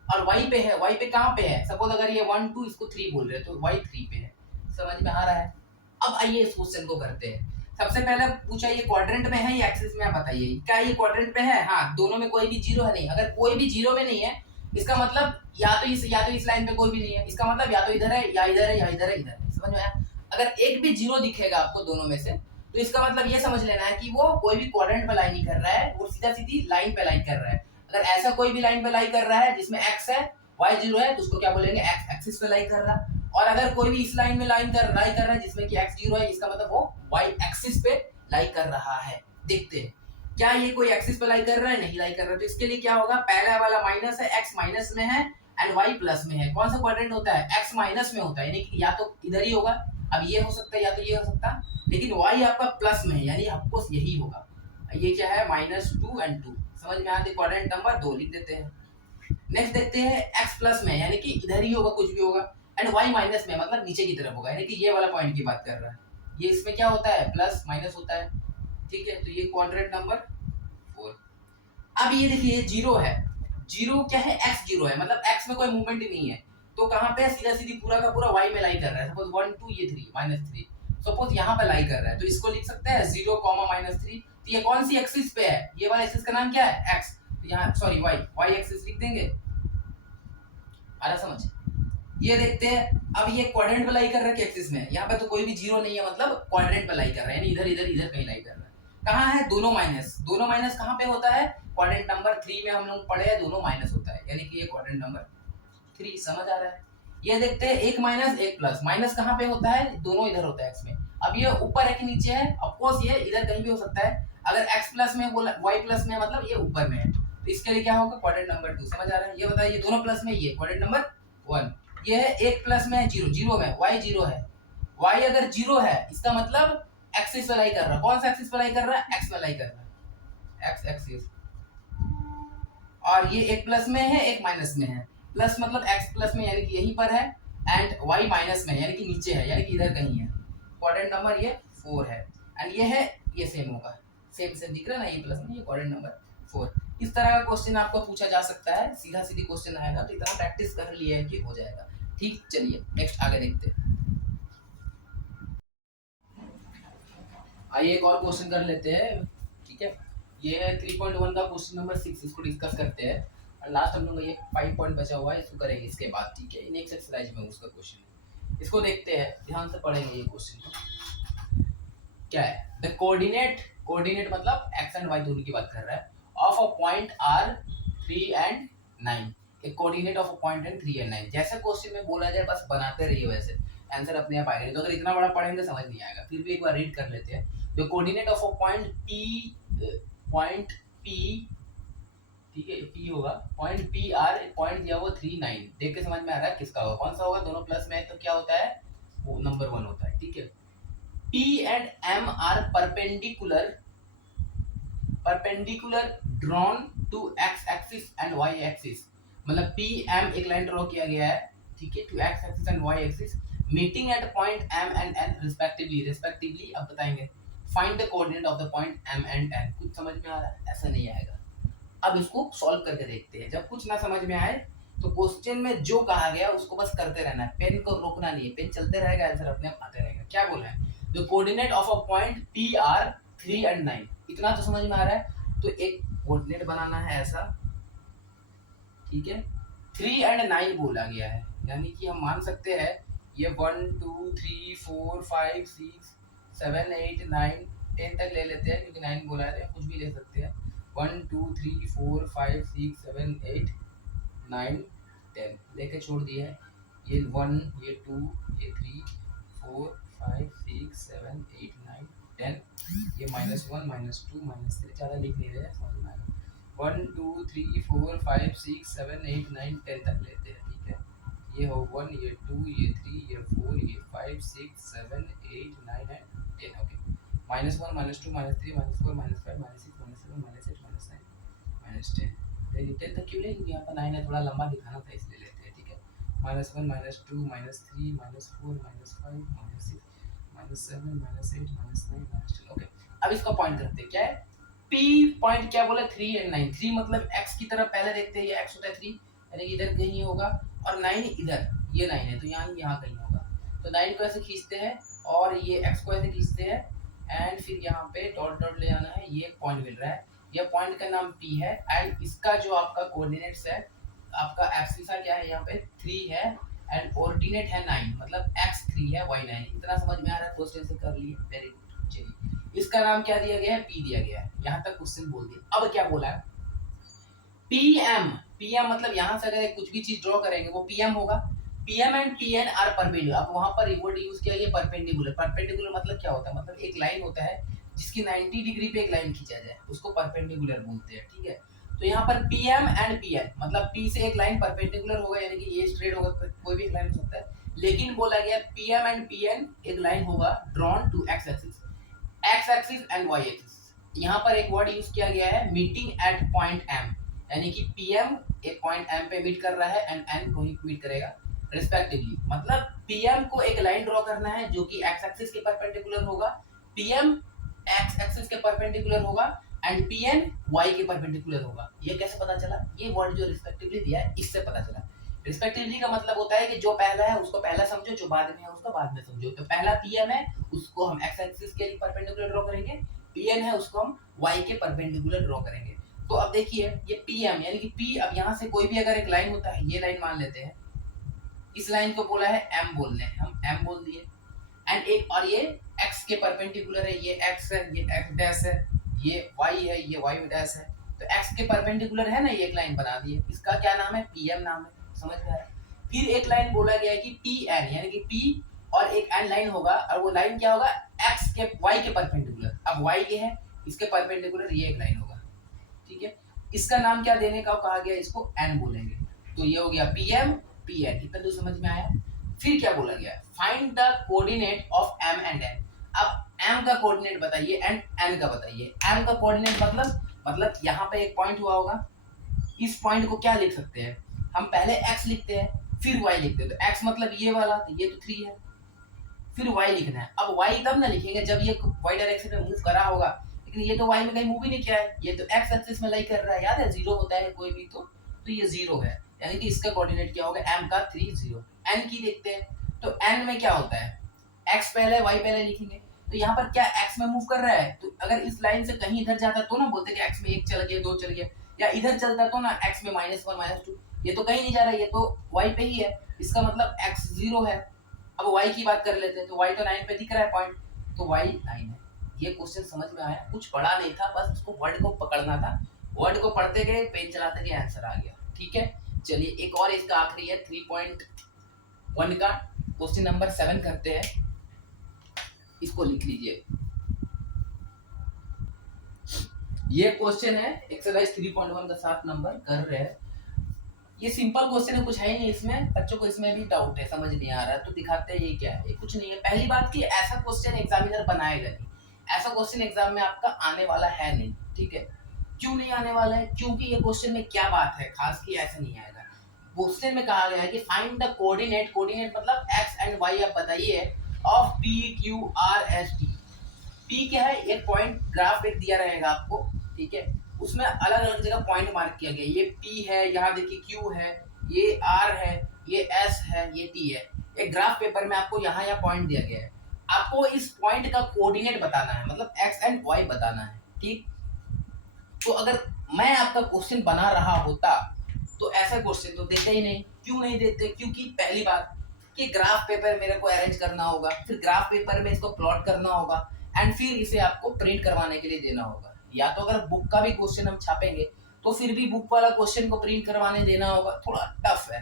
और y पे है। y पे कहाँ पे है, सपोज अगर ये 1 2 इसको 3 बोल रहे हैं तो y 3 पे है। समझ में आ रहा है? अब आइए इस क्वेश्चन को करते हैं। सबसे पहले पूछा ये क्वाड्रेंट में है या एक्सिस में, आप बताइए क्या ये क्वाड्रेंट में है? हाँ, दोनों में कोई भी जीरो है नहीं। अगर कोई भी जीरो में नहीं है इसका मतलब या तो इस लाइन पे कोई भी नहीं है, इसका मतलब या तो इधर है या इधर है या इधर है इधर है। समझ में आया? अगर एक भी जीरो दिखेगा आपको दोनों में से तो इसका मतलब ये समझ लेना है कि वो कोई भी क्वाड्रेंट पे लाई नहीं कर रहा है, वो सीधा सीधी लाइन पे लाई कर रहा है। अगर ऐसा कोई भी लाइन पे लाई कर रहा है जिसमें x है y जीरो है तो उसको क्या बोलेंगे, x एक्सिस पे लाई कर रहा है। और अगर कोई भी इस लाइन में लाई कर रहा है जिसमें कि x जीरो है, इसका मतलब वो y एक्सिस पे लाई कर रहा है। देखते हैं क्या ये कोई एक्सिस पे लाई कर रहा है, नहीं लाई कर रहा है। तो इसके लिए क्या होगा, पहला वाला माइनस है, x माइनस में है एंड y प्लस में है। कौन सा क्वाड्रेंट होता है, x माइनस में होता है, यानी कि या तो इधर ही होगा, अब ये हो सकता है या तो ये हो सकता है, लेकिन y आपका प्लस में है यानी आपको यही होगा। ये क्या है, -2 and 2। समझ में आती, क्वाड्रेंट नंबर 2 लिख देते हैं। नेक्स्ट देखते हैं x प्लस में, यानी कि इधर ही होगा कुछ भी होगा, एंड y माइनस में मतलब नीचे की तरफ होगा, यानी कि ये वाला पॉइंट की बात कर रहा है। ये इसमें क्या होता है, प्लस माइनस होता है। ठीक है, तो ये क्वाड्रेंट नंबर 4। अब ये देखिए जीरो है, जीरो क्या है, x जीरो है, मतलब x में कोई मूवमेंट ही नहीं है, तो कहां पे सीधा सीधी पूरा का पूरा y में लाई कर रहा है। सपोज 1 2 ये 3 -3, सपोज यहां पे लाई कर रहा है तो इसको लिख सकते हैं 0, -3। तो ये कौन सी एक्सिस पे है, ये वाला एक्सिस का नाम क्या है, x। तो यहाँ सॉरी y एक्सिस लिख देंगे। आ रहा समझ? ये देखते हैं, अब ये क्वाड्रेंट पे लाई कर रहा है एक्सिस में, यहाँ पे तो कोई भी जीरो नहीं है, मतलब क्वाड्रेंट पे लाई कर रहा है, यानी इधर इधर इधर कहीं लाई कर रहा है। कहाँ है, दोनों माइनस, दोनों माइनस कहाँ पे होता है, क्वाड्रेंट नंबर 3 में हम लोग पढ़े हैं, दोनों माइनस होता है, यानी कि ये क्वाड्रेंट नंबर 3। समझ आ रहा है? ये देखते हैं एक माइनस एक प्लस, माइनस कहाँ पे होता है, दोनों इधर होता है एक्स में। अब ये ऊपर है कि नीचे है, ऑफकोर्स ये इधर कहीं भी हो सकता है। अगर एक्स प्लस में बोला वाई प्लस में, मतलब ये ऊपर में है, तो इसके लिए क्या होगा, क्वाड्रेंट नंबर 2। समझ आ रहा है? ये बताइए, ये दोनों प्लस में, ये क्वाड्रेंट नंबर 1। ये है एक प्लस में है जीरो, जीरो में वाई जीरो है। वाई अगर जीरो है इसका मतलब एक्सिस पे लाई कर रहा है। कौन सा एक्सिस पे लाई कर रहा है, एक्स पे लाई कर रहा है, एक्स एक्सिस। और ये एक प्लस में है एक माइनस में है, प्लस मतलब एक्स प्लस में यानी कि यहीं पर है, एंड वाई माइनस में यानी कि नीचे है, यानी कि इधर कहीं है। क्वाड्रेंट नंबर ये 4 है, एंड ये है, ये सेम होगा, सेम से दिख रहा है ना, ये प्लस में, ये क्वाड्रेंट नंबर 4। इस तरह का क्वेश्चन आपको पूछा जा सकता है, सीधा सीधी क्वेश्चन आएगा, तो इतना प्रैक्टिस कर लिए है कि हो जाएगा। ठीक, चलिए नेक्स्ट आगे देखते हैं। आइए एक और क्वेश्चन कर लेते हैं। ठीक है, ये है 3.1 का क्वेश्चन नंबर 6, इसको डिस्कस करते हैं। और लास्ट हम लोग ये 5 पॉइंट बचा हुआ है, इसको करेंगे इसके बाद। ठीक है, नेक्स्ट एक्सरसाइज में उसका क्वेश्चन, इसको देखते हैं, ध्यान से पढ़ेंगे ये क्वेश्चन को। क्या है, द कोऑर्डिनेट, कोऑर्डिनेट मतलब एक्स एंड वाई दोनों की बात कर रहा है, of a point are 3 and 9। एक coordinate of a point and 3 and 9, जैसे क्वेश्चन में बोला जाए बस बनाते रहिए, वैसे आंसर अपने आप आएगा। तो अगर इतना बड़ा पढ़ेंगे समझ नहीं आएगा, फिर भी एक बार रीड कर लेते हैं। The coordinate of a point P, ठीक है, पी होगा, पॉइंट पी आर, पॉइंट दिया वो 3 9, देख के समझ में आ रहा है किसका होगा, कौन सा होगा, दोनों प्लस में है तो क्या होता है, वो नंबर 1 होता है। ठीक है, P and M are perpendicular drawn to x axis and y axis। मतलब P M एक लाइन ड्रॉ किया गया है, ठीक है, to x axis and y axis meeting at point M and N respectively। अब बताएंगे find the coordinate of the point M and N। कुछ समझ में आ रहा है, ऐसा नहीं आएगा। अब इसको सॉल्व करके देखते हैं। जब कुछ ना समझ में आए तो क्वेश्चन में जो कहा गया उसको बस करते रहना है, पेन को रोकना नहीं है, पेन चलते रहेगा, आंसर अपने आप आते रहेगा। क्या बोला है, the coordinate of a point P R 3 and 9, इतना तो समझ में आ रहा है। तो एक कोऑर्डिनेट बनाना है ऐसा, ठीक है, 3 and 9 बोला गया है, यानी कि हम मान सकते हैं ये 1 2 3 4 5 6 7 8 9 10 तक ले लेते हैं, क्योंकि 9 बोला है, कुछ भी ले सकते हैं। 1 2 3 4 5 6 7 8 9 10 लेके छोड़ दिए है। ये 1 ये 2 ये 3 4 5 6 7 8 9 10, ये -1 -2 -3, ज़्यादा लिख नहीं रहे, समझ में आएगा। 1 2 3 4 5 6 7 8 9 10 तक लेते हैं, ठीक है। ये हो 1, ये 2, ये 3, ये 4, ये 5 6 7 8 9 एंड 10, ओके। -1 -2 -3 -4 -5 -6 -7 -8 -9 -10, टेन तक क्यों नहीं, क्योंकि यहाँ पर 9 है, थोड़ा लंबा दिखाना था इसलिए लेते हैं, ठीक है। -1 -2 -3 -4 -5 -6 -7 -8 -9 -10, ओके। अब इसको पॉइंट करते हैं, क्या है P पॉइंट, क्या बोला 3 एंड 9, 3 मतलब x की तरफ पहले देखते हैं, ये x होता है 3, यानी कि इधर कहीं होगा, और 9 इधर, ये 9 है तो यहाँ कहीं होगा, तो 9 को ऐसे खींचते हैं और ये x को ऐसे खींचते हैं, एंड फिर यहाँ पे डॉट डॉट ले आना है, ये पॉइंट मिल रहा है, ये पॉइंट का नाम P है, एंड इसका जो आपका कोऑर्डिनेट्स है, आपका एब्सिसा क्या है यहाँ पे 3 है, एंड ऑर्डिनेट है 9, मतलब x 3 है y 9, इतना समझ में आ रहा है, क्वेश्चन से कर लिए, वेरी गुड। चलिए इसका नाम क्या दिया गया है, P दिया गया है, यहाँ तक क्वेश्चन बोल दिया। अब क्या बोला है, PM मतलब यहाँ से अगर कुछ भी चीज ड्रॉ करेंगे वो PM होगा। PM and PN are perpendicular, अब वहां पर वर्ड यूज किया, ये परपेंडिकुलर, परपेंडिकुलर मतलब क्या होता है, मतलब एक लाइन होता है जिसकी 90 डिग्री पे एक लाइन खींचा जाए, उसको परपेंडिकुलर बोलते हैं, ठीक है। तो यहाँ पर PM एंड PN मतलब P से एक लाइन परपेंडिकुलर होगा, यानी कि ये स्ट्रेट होगा, कोई भी एक लाइन हो सकता है, लेकिन बोला गया PM एंड PN एक लाइन होगा drawn to x axis and y axis. यहाँ पर एक वर्ड यूज किया गया है, मीटिंग एट पॉइंट M, यानी कि PM एक पॉइंट M पे मीट कर रहा है एंड N को ही मीट करेगा रिस्पेक्टिवली, मतलब PM को एक लाइन ड्रॉ करना है जो कि x एक्सिस के परपेंडिकुलर होगा, PM x एक्सिस के परपेंडिकुलर होगा, एंड PN y के परपेंडिकुलर होगा। ये कैसे पता चला, ये वर्ड जो रिस्पेक्टिवली दिया है इससे पता चला। रिस्पेक्टिवली का मतलब होता है कि जो पहला है उसको पहला समझो, जो बाद में है उसको बाद में समझो। तो पहला PM है, उसको हम x एक्सिस के परपेंडिकुलर ड्रॉ करेंगे, PN है उसको हम y के परपेंडिकुलर ड्रॉ करेंगे। तो अब देखिए ये PM यानी कि P, अब यहाँ से कोई भी अगर एक लाइन होता है, ये लाइन मान लेते हैं, इस लाइन को बोला है M बोलने, हम M बोल दिए, एंड एक और ये x के परपेंडिकुलर है, ये x है, ये x डैश है, ये y है, ये y डैश है, तो x के परपेंडिकुलर है ना, ये एक लाइन बना दी है, इसका क्या नाम है, PM नाम है, समझ में आ रहा है। फिर एक लाइन बोला गया है कि PN यानी कि P और एक N लाइन होगा, और वो लाइन क्या होगा, x के y के परपेंडिकुलर, अब y ये है, इसके परपेंडिकुलर ये एक लाइन होगा, ठीक है। इसका नाम क्या देने का कहा गया, इसको N बोलेंगे, तो ये हो गया PM PN, इतना तो समझ में आया। फिर क्या बोला गया, find the coordinate of M and N, अब M का कोऑर्डिनेट बताइए एंड N का बताइए। M का कोऑर्डिनेट मतलब यहाँ पे एक पॉइंट हुआ होगा, इस पॉइंट को क्या लिख सकते हैं हम, पहले x लिखते हैं फिर y लिखते हैं, तो x मतलब ये वाला, तो ये तो 3 है, फिर y लिखना है। अब y तब ना लिखेंगे जब ये y डायरेक्शन में मूव करा होगा, लेकिन ये तो y में कहीं मूव ही नहीं किया है, ये तो x एक्सिस में लाई कर रहा है, याद है 0 होता है कोई भी, तो ये 0 है, यानी कि इसका कोऑर्डिनेट क्या होगा, m का 3 0। n की देखते हैं, तो n में क्या होता है, x पहले y पहले लिखेंगे, तो यहाँ पर क्या x में मूव कर रहा है, तो अगर इस लाइन से कहीं इधर जाता तो ना बोलते कि x में 1 चल गया 2 चल गया, या इधर चलता तो ना x में -1 -2, ये तो कहीं नहीं जा रहा है, ये तो y पे ही है, इसका मतलब x 0 है। अब y की बात कर लेते हैं, तो y तो 9 पे दिख रहा है पॉइंट, तो y 9 है। ये क्वेश्चन समझ में आया, कुछ पढ़ा नहीं था, बस उसको वर्ड को पकड़ना था, वर्ड को पढ़ते गए, पेन चलाते गए, आंसर आ गया, ठीक है। चलिए एक और इसका आखिरी है 3.1 का क्वेश्चन नंबर 7 करते हैं, इसको लिख लीजिए। ये क्वेश्चन है एक्सरसाइज 3.1 का 7 नंबर कर रहे हैं। ये सिंपल क्वेश्चन है, कुछ है ही नहीं इसमें, बच्चों को इसमें भी डाउट है, समझ नहीं आ रहा, तो दिखाते हैं ये क्या है, ये कुछ नहीं है। पहली बात कि ऐसा क्वेश्चन एग्जामिनर बनाएगा नहीं, ऐसा क्वेश्चन एग्जाम में आपका आने वाला है नहीं, ठीक है। क्यों नहीं आने वाला है, क्योंकि ये क्वेश्चन में क्या बात है खास की ऐसा नहीं आएगा। क्वेश्चन में कहा गया है कि फाइंड द कोऑर्डिनेट, कोऑर्डिनेट मतलब x एंड y, आप बताइए, of p q r s t। p क्या है, एक पॉइंट ग्राफ एक दिया रहेगा आपको, ठीक है, उसमें अलग अलग जगह पॉइंट मार्क किया गया, ये P है, यहाँ देखिए Q है, ये R है, ये S है, ये T है। एक ग्राफ पेपर में आपको यहाँ पॉइंट दिया गया है, आपको इस पॉइंट का कोऑर्डिनेट बताना है, मतलब x एंड y बताना है, ठीक। तो अगर मैं आपका क्वेश्चन बना रहा होता तो ऐसा क्वेश्चन तो देते ही नहीं। क्यों नहीं देते, क्योंकि पहली बात कि ग्राफ पेपर मेरे को अरेंज करना होगा, फिर ग्राफ पेपर में इसको प्लॉट करना होगा, एंड फिर इसे आपको प्रिंट करवाने के लिए देना होगा। या तो अगर बुक का भी क्वेश्चन हम छापेंगे तो फिर भी बुक वाला क्वेश्चन को प्रिंट करवाने देना होगा, थोड़ा टफ है,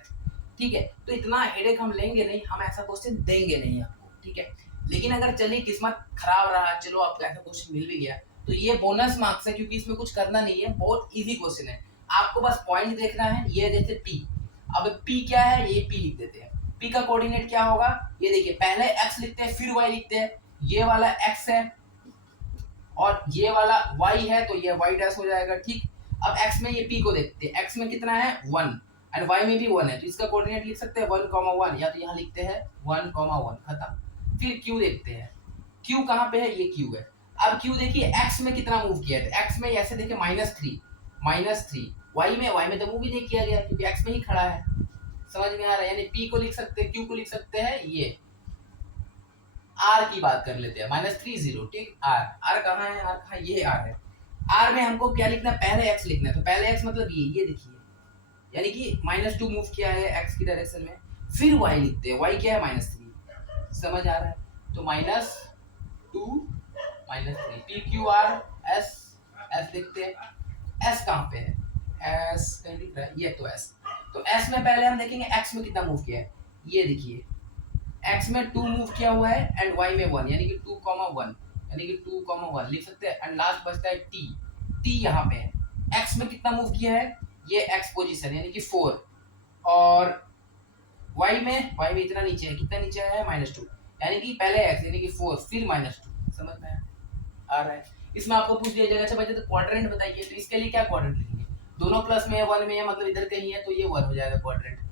ठीक है। तो इतना हेडेक हम लेंगे नहीं, हम ऐसा क्वेश्चन देंगे नहीं आपको, ठीक है। लेकिन अगर चलिए किस्मत खराब रहा, चलो आपको ऐसा क्वेश्चन मिल भी गया, तो ये बोनस मार्क्स है क्योंकि इसमें कुछ करना नहीं है, बहुत इजी क्वेश्चन है। आपको बस पॉइंट देखना है, ये जैसे पी, अब पी क्या है, ये पी लिख देते हैं। पी का कोऑर्डिनेट क्या होगा, ये देखिए पहले एक्स लिखते हैं फिर वाई लिखते हैं, ये वाला एक्स है और ये वाला y है, तो ये y डैश हो जाएगा, ठीक। अब x में ये p को देखते हैं, x में कितना है 1 एंड y में भी 1 है, तो इसका कोऑर्डिनेट लिख सकते हैं 1,1, या तो यहाँ लिखते हैं 1,1, खत्म। फिर q देखते हैं, q कहाँ पे है, ये q है। अब q देखिए x में कितना मूव किया है, x में ऐसे देखिए -3, y में तो मूव ही नहीं किया गया क्योंकि x में ही खड़ा है, समझ में आ रहा है। यानी p को लिख सकते हैं, q को लिख सकते हैं, ये आर की बात कर लेते हैं, -30, ठीक। आर कहाँ है, आर कहाँ, ये आर है। आर में हमको क्या लिखना है, पहले एक्स लिखना है, तो पहले एक्स मतलब ये देखिए, यानी कि -2 मूव किया है एक्स की डायरेक्शन में, फिर वाई लिखते हैं, वाई क्या है -3, समझ आ रहा है। तो -2 -3, P Q R S, S लिखते हैं। एस कहाँ पे है, एस कहीं दिख रहा है, ये तो एस। तो एस में पहले हम देखेंगे एक्स में कितना मूव किया है, ये देखिए x में 2 मूव किया हुआ है एंड y में 1, यानी कि 2,1, यानी कि 2,1 लिख सकते हैं। एंड लास्ट बचता है t यहाँ पे है। x में कितना मूव किया है, ये x पोजीशन यानी कि 4, और y में इतना नीचे है, कितना नीचे है -2, यानी कि पहले x यानी कि 4 फिर -2, समझ में आ रहा है। इसमें आपको पूछ दिया जाएगा अच्छा बच्चे तो क्वाड्रेंट बताइए, तो इसके लिए क्या क्वाड्रेंट लिखेंगे, दोनों प्लस में है 1 में है, मतलब इधर कहीं है तो ये 1 हो जाएगा क्वाड्रेंट।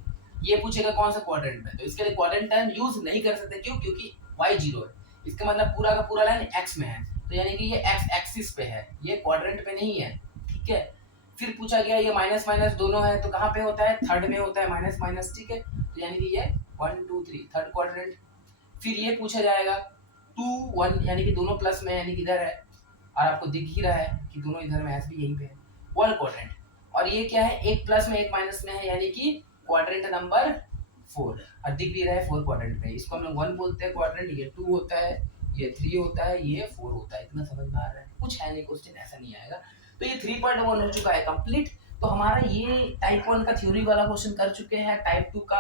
ये पूछेगा कौन सा क्वाड्रेंट में, तो इसके लिए क्वाड्रेंट टर्म यूज नहीं कर सकते, क्यों, क्योंकि y 0 है, इसका मतलब पूरा का पूरा लाइन x में है, तो यानी कि ये x एक्सिस पे है, ये क्वाड्रेंट पे नहीं है, ठीक है। फिर पूछा गया ये माइनस माइनस दोनों है, तो कहाँ पे होता है, थर्ड में होता है माइनस माइनस, ठीक है। तो यानी कि ये 1 2 3 थर्ड क्वाड्रेंट। फिर ये पूछा जाएगा 2 1, यानी कि दोनों प्लस में, यानी कि इधर है, और आपको दिख ही रहा है कि दोनों इधर में ऐसे भी यहीं पे है, 1 क्वाड्रेंट। और ये क्या है, एक प्लस में एक माइनस में है, यानी कि क्वाड्रेंट नंबर 4, और दिख भी रहा है 4 क्वाड्रेंट में, इसको हम लोग 1 बोलते हैं क्वाड्रेंट, ये 2 होता है, ये 3 होता है, ये 4 होता है। इतना समझ में आ रहा है, कुछ है नहीं, क्वेश्चन ऐसा नहीं आएगा। तो ये 3.1 हो चुका है कंप्लीट। तो हमारा ये टाइप 1 का थ्योरी वाला क्वेश्चन कर चुके हैं। टाइप 2 का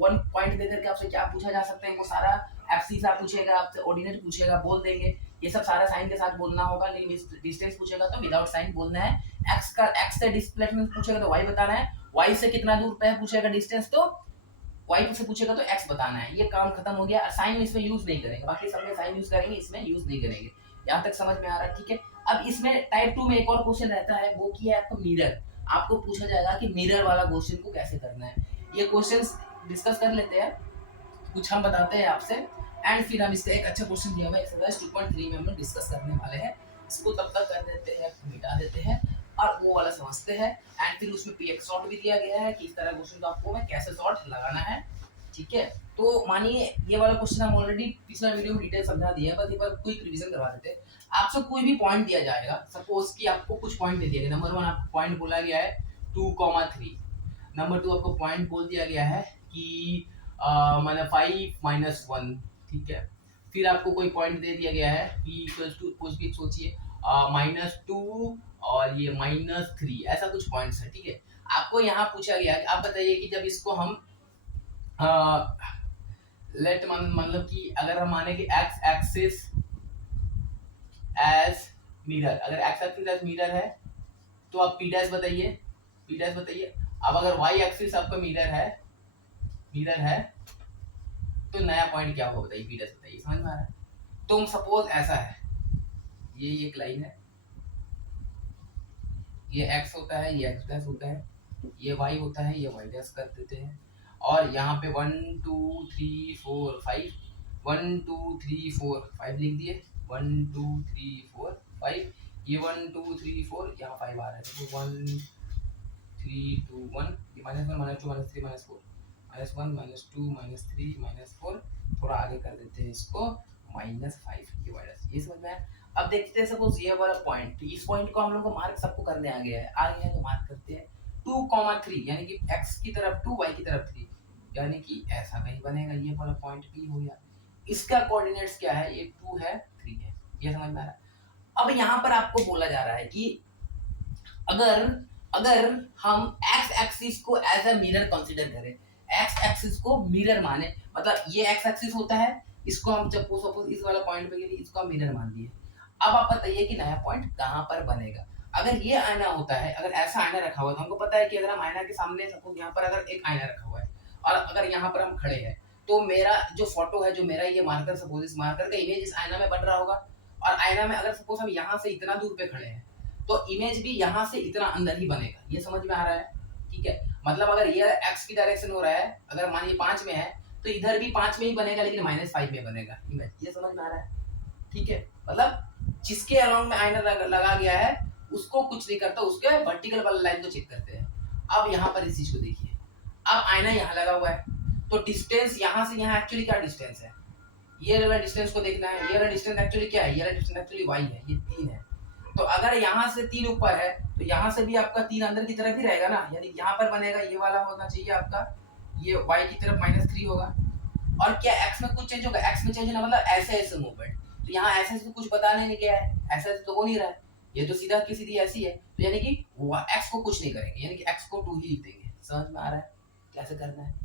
1 पॉइंट देकर के आपसे क्या पूछा जा सकता है, वो सारा एफसीसा पूछेगा आपसे, ऑर्डिनेट पूछेगा, बोल देंगे, ये सब सारा साइन के साथ बोलना होगा। लेकिन डिस्टेंस पूछेगा तो विदाउट साइन बोलना है। एक्स से डिस्प्लेसमेंट पूछेगा तो वाई बताना है, वाई से कितना दूर पे है पूछेगा डिस्टेंस, तो वाई से पूछेगा तो एक्स बताना है। ये काम खत्म हो गया। साइन इसमें यूज नहीं करेंगे, बाकी सब में साइन यूज करेंगे, इसमें यूज नहीं करेंगे। यहाँ तक समझ में आ रहा है, ठीक है। अब इसमें टाइप 2 में एक और क्वेश्चन रहता है, वो की है आपको मिरर। आपको पूछा जाएगा कि मिरर वाला क्वेश्चन को कैसे करना है। ये क्वेश्चंस डिस्कस कर लेते हैं, कुछ हम बताते हैं आपसे, एंड फिर हम इसका एक अच्छा क्वेश्चन दिया हुआ है एक्सरसाइज 2.3 में हम लोग डिस्कस करने वाले हैं। इसको तब तक कर देते हैं, मिटा देते हैं और वो वाला समझते हैं। एंड फिर उसमें पीएक्स शॉर्ट भी दिया गया है कि इस तरह क्वेश्चन को आपको में कैसे शॉर्ट लगाना है, ठीक है। तो मानिए ये वाला क्वेश्चन हम ऑलरेडी पिछला वीडियो में डिटेल समझा दिया है, बस एक बार क्विक रिवीजन करवा देते हैं। आपसे कोई भी पॉइंट दिया जाएगा, सपोज कि आपको कुछ पॉइंट दे दिया गया, नंबर 1 आपको पॉइंट बोला गया है 2,3, नंबर 2 आपको पॉइंट बोल दिया गया है कि माने 5 - 1, ठीक है। फिर आपको कोई पॉइंट दे दिया गया है p इक्वल्स टू, कुछ भी सोचिए, -2 और ये -3, ऐसा कुछ पॉइंट्स है, ठीक है। आपको यहाँ पूछा गया है, आप बताइए कि जब इसको हम लेट मतलब कि अगर हम माने कि x एक्सिस एज मिरर, अगर x एक्सिस एज मिरर है तो आप p डैश बताइए, p डैश बताइए। अब अगर y एक्सिस आपका मिरर है तो नया पॉइंट क्या होगा बताइए, p डैश बताइए, समझ में आ रहा है। तो सपोज ऐसा है, ये एक लाइन है, ये x होता है, ये x डैश होता है, ये y होता है, ये y डैश कर देते हैं। और यहाँ पे 1 2 3 4 5, 1 2 3 4 5 लिख दिए, 1 2 3 4 5, ये 1 2 3 4, यहाँ 5 आ रहा है, तो 1 3 2 1, ये -1 -2 -3 -4, -1 -2 -3 -4, थोड़ा आगे कर देते हैं इसको, -5, ये वाइडस, ये समझ में आया। अब देखते हैं सपोज ये वाला पॉइंट, तो इस पॉइंट को हम लोग को मार्क सबको करने आ गया है तो मार्क करते हैं 2,3, यानी कि x की तरफ 2 y की तरफ 3, यानी कि ऐसा कहीं बनेगा, ये वाला पॉइंट P हो गया। इसका कोऑर्डिनेट्स क्या है, ये 2 है 3 है, ये समझ में आ रहा है। अब यहाँ पर आपको बोला जा रहा है कि अगर हम x एक्सिस को एज अ मिरर कंसीडर करें, x एक्सिस को मिरर माने, मतलब ये x एक्सिस होता है, इसको हम जब सपोज इस वाला पॉइंट पे लिए इसको हम मिरर मान लिए। अब आप बताइए कि नया पॉइंट कहाँ पर बनेगा। अगर ये आईना होता है, अगर ऐसा आईना रखा हुआ है तो हमको पता है कि अगर हम आईना के सामने सपोज यहाँ पर अगर एक आईना रखा हुआ है और अगर यहाँ पर हम खड़े हैं तो मेरा जो फोटो है, जो मेरा ये मार्कर, सपोज इस मार्कर का इमेज इस आईना में बन रहा होगा। और आईना में अगर सपोज हम यहाँ से इतना दूर पे खड़े हैं तो इमेज भी यहाँ से इतना अंदर ही बनेगा। ये समझ में आ रहा है? ठीक है, मतलब अगर ये एक्स की डायरेक्शन हो रहा है, अगर मानिए 5 में है तो इधर भी 5 में ही बनेगा लेकिन -5 में बनेगा इमेज। ये समझ में आ रहा है? ठीक है, मतलब जिसके अलोंग में आईना लगा गया है उसको कुछ नहीं करता, उसके वर्टिकल वाला लाइन को चेक करते हैं। अब यहाँ पर इस चीज को देखिए, अब आईना यहाँ लगा हुआ है तो डिस्टेंस यहाँ से यहाँ एक्चुअली क्या डिस्टेंस है, ये वाला डिस्टेंस को देखना है। ये वाला डिस्टेंस एक्चुअली क्या है, ये वाला डिस्टेंस एक्चुअली y है, ये 3 है। तो अगर यहाँ से 3 ऊपर है तो यहाँ से भी आपका 3 अंदर की तरफ ही रहेगा ना, यानी यहाँ पर बनेगा ये वाला होना चाहिए आपका, ये y की तरफ -3 होगा। और क्या x में कुछ चेंज होगा? x में चेंज होना मतलब ऐसे ऐसे मूवमेंट, तो यहाँ ऐसे ऐसे कुछ बताने नहीं गया है, ऐसे ऐसे तो हो नहीं रहा है, ये तो सीधा की सीधी ऐसी है। तो यानी कि x को कुछ नहीं करेंगे, यानी कि x को 2 ही लिख देंगे। समझ में आ रहा है कैसे करना है?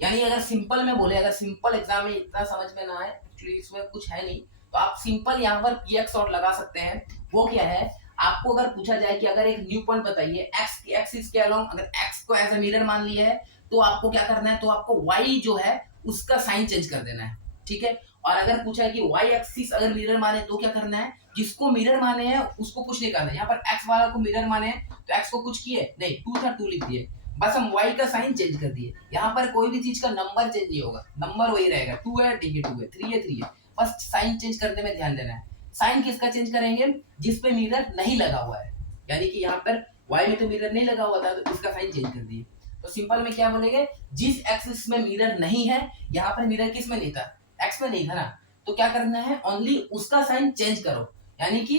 यानी अगर सिंपल में बोले, अगर सिंपल एग्जाम में इतना समझ में ना आए, एक्चुअली इसमें कुछ है नहीं, तो आप सिंपल यहाँ पर px और लगा सकते हैं। वो क्या है, आपको अगर पूछा जाए कि अगर एक न्यू पॉइंट बताइए x एक्सिस के अलोंग, अगर x को एज ए मिरर मान लिया है तो आपको क्या करना है, तो आपको y जो है उसका साइन चेंज कर देना है। ठीक है, और अगर पूछा है कि y एक्सिस अगर मिरर माने तो क्या करना है, जिसको मिरर माने हैं उसको कुछ नहीं करना है। यहाँ पर x वाला को मिरर माने हैं तो x को कुछ किए नहीं, 2 था 2 लिख दिए, बस हम y का साइन चेंज कर दिए। यहाँ पर कोई भी चीज का नंबर चेंज नहीं होगा, नंबर वही रहेगा, 2 है ठीक है 2 है, 3 है 3 है, बस साइन चेंज करने में ध्यान देना है। साइन किसका चेंज करेंगे, जिस पे मिरर नहीं लगा हुआ है, यानी कि यहाँ पर y में तो मिरर नहीं लगा हुआ था तो इसका साइन चेंज कर दिए। तो सिंपल में क्या बोलेंगे, जिस एक्सिस में मिरर नहीं है, यहाँ पर मिरर किस में नहीं था, x में नहीं था ना, तो क्या करना है, ओनली उसका साइन चेंज करो। यानी कि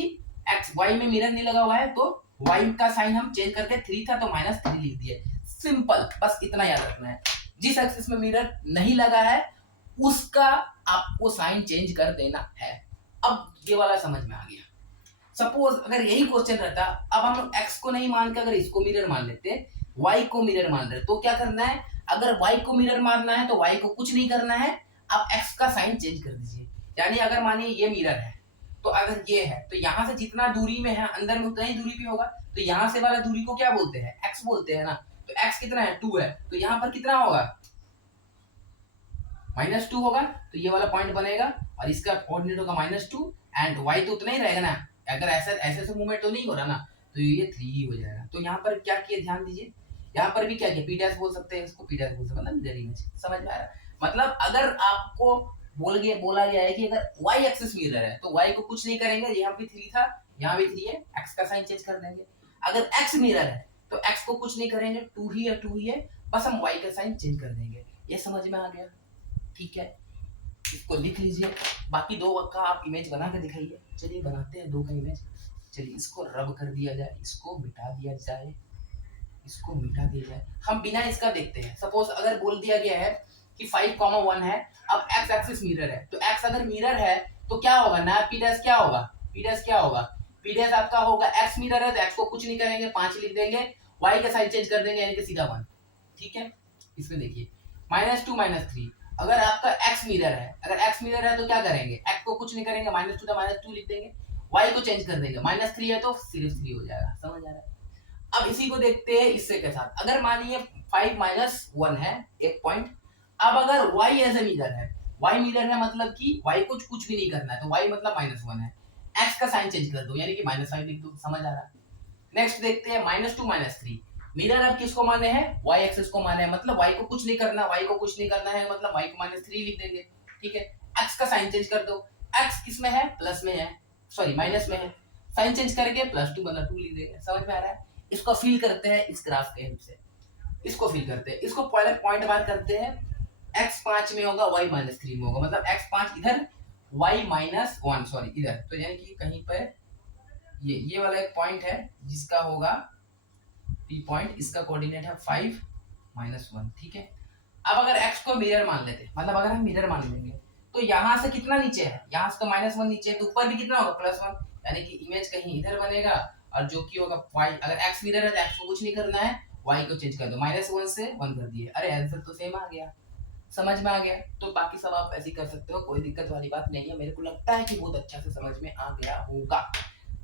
x y में मिरर नहीं लगा हुआ है तो y का साइन हम चेंज करके 3 था तो -3 लिख दिए। सिंपल, बस इतना याद रखना है, जिस एक्सिस में मिरर नहीं लगा है उसका आपको साइन चेंज कर देना है। अब ये वाला समझ में आ गया। सपोज अगर यही क्वेश्चन रहता, अब हम x को नहीं मान के अगर इसको मिरर मान लेते, y को मिरर मान रहे, तो क्या करना है, अगर y को मिरर मानना है तो y को कुछ नहीं करना है, आप x का साइन चेंज कर दीजिए। यानी अगर मानिए ये मिरर है तो अगर ये है तो यहाँ से जितना दूरी में है अंदर में उतना ही दूरी पे होगा, तो यहाँ से वाला दूरी को क्या बोलते हैं, x बोलते हैं ना। तो x कितना है, 2 है, तो यहाँ पर कितना होगा, -2 होगा, तो ये वाला पॉइंट बनेगा और इसका कोऑर्डिनेट होगा -2 एंड y तो उतना ही रहेगा ना। अगर ऐसा ऐसे मूवमेंट तो नहीं हो रहा ना, तो ये 3 ही हो जाएगा। तो यहाँ पर क्या किया, ध्यान दीजिए, यहाँ पर भी क्या किया, p डैश बोल सकते हैं इसको, p डैश बोल सकते हैं, मतलब मिरर इमेज। समझ में आ रहा है? मतलब अगर आपको बोला गया है कि अगर y एक्सिस मिरर है तो y को कुछ नहीं करेंगे, यहाँ भी 3 था यहाँ भी 3 है, x का साइन चेंज कर देंगे। अगर x मिरर है तो x को कुछ नहीं करेंगे, 2 ही है 2 ही है, बस हम y का साइन चेंज कर देंगे। ये समझ में आ गया? ठीक है, इसको लिख लीजिए। बाकी 2 का आप इमेज बना के दिखाइए। चलिए बनाते हैं 2 का इमेज। चलिए इसको रब कर दिया जाए, इसको मिटा दिया जाए, इसको मिटा दिया जाए। हम बिना इसका देखते हैं। सपोज अगर बोल दिया गया है कि 5,1 है, अब x एक्सिस मिरर है, तो x अगर मिरर है तो क्या होगा ना, p डैश क्या होगा, p डैश क्या होगा, p डैश आपका होगा, x मिरर है तो x को कुछ नहीं करेंगे, 5 लिख देंगे, y का साइन चेंज कर देंगे यानी कि सीधा 1। ठीक है, इसमें देखिए -2 -3, अगर आपका x मिरर है, अगर x मिरर है तो क्या करेंगे, x को कुछ नहीं करेंगे, -2 था -2 लिख देंगे, y को चेंज कर देंगे, -3 है तो सिर्फ 3 हो जाएगा। समझ आ रहा है? अब इसी को देखते हैं इससे के साथ। अगर मानिए 5 -1 है एक पॉइंट, अब अगर y एज ए मिरर है, y मिरर है मतलब कि y को कुछ भी नहीं करना है, तो y मतलब -1 है, x का साइन चेंज कर दो यानी कि -5 लिख दो। समझ आ रहा है? नेक्स्ट देखते हैं -2 -3, मिरर अब किसको माने हैं, y एक्सिस को माने हैं, मतलब y को कुछ नहीं करना, y को कुछ नहीं करना है मतलब y को -3 लिख देंगे। ठीक है, x का साइन चेंज कर दो, x किस में है, प्लस में है, सॉरी माइनस में है, साइन चेंज करके +2 बना 2 लिख देंगे। समझ में आ रहा है? इसको फिल करते हैं इस ग्राफ के हेल्प से, इसको फिल करते हैं, इसको पहले पॉइंट बार करते हैं, x 5 में होगा, y -3 में होगा, मतलब x 5 इधर, y -1 सॉरी इधर, तो यानी कि कहीं पर ये वाला एक पॉइंट है जिसका होगा p पॉइंट, इसका कोऑर्डिनेट है 5 -1। ठीक है, अब अगर x को मिरर मान लेते, मतलब अगर हम मिरर मान लेंगे तो यहाँ से कितना नीचे है, यहाँ से तो -1 नीचे है, तो ऊपर भी कितना होगा, +1, यानी कि इमेज कहीं इधर बनेगा और जो कि होगा y, अगर x मिरर है तो x को कुछ नहीं करना है, y को चेंज कर दो, -1 से 1 कर दिए, अरे आंसर तो सेम आ गया। समझ में आ गया? तो बाकी सब आप ऐसे ही कर सकते हो, कोई दिक्कत वाली बात नहीं है। मेरे को लगता है कि बहुत अच्छा से समझ में आ गया होगा।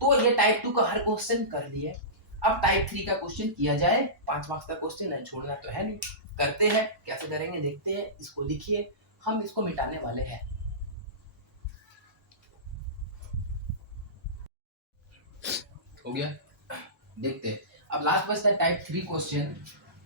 तो ये टाइप 2 का हर क्वेश्चन कर लिए। अब टाइप 3 का क्वेश्चन किया जाए। 5 मार्क्स का क्वेश्चन है, छोड़ना तो है नहीं। करते हैं, कैसे करेंगे देखते हैं। इसको लिखिए, हम इसको मिटाने वाले हैं। हो गया, देखते हैं। अब लास्ट बचता है टाइप 3 क्वेश्चन,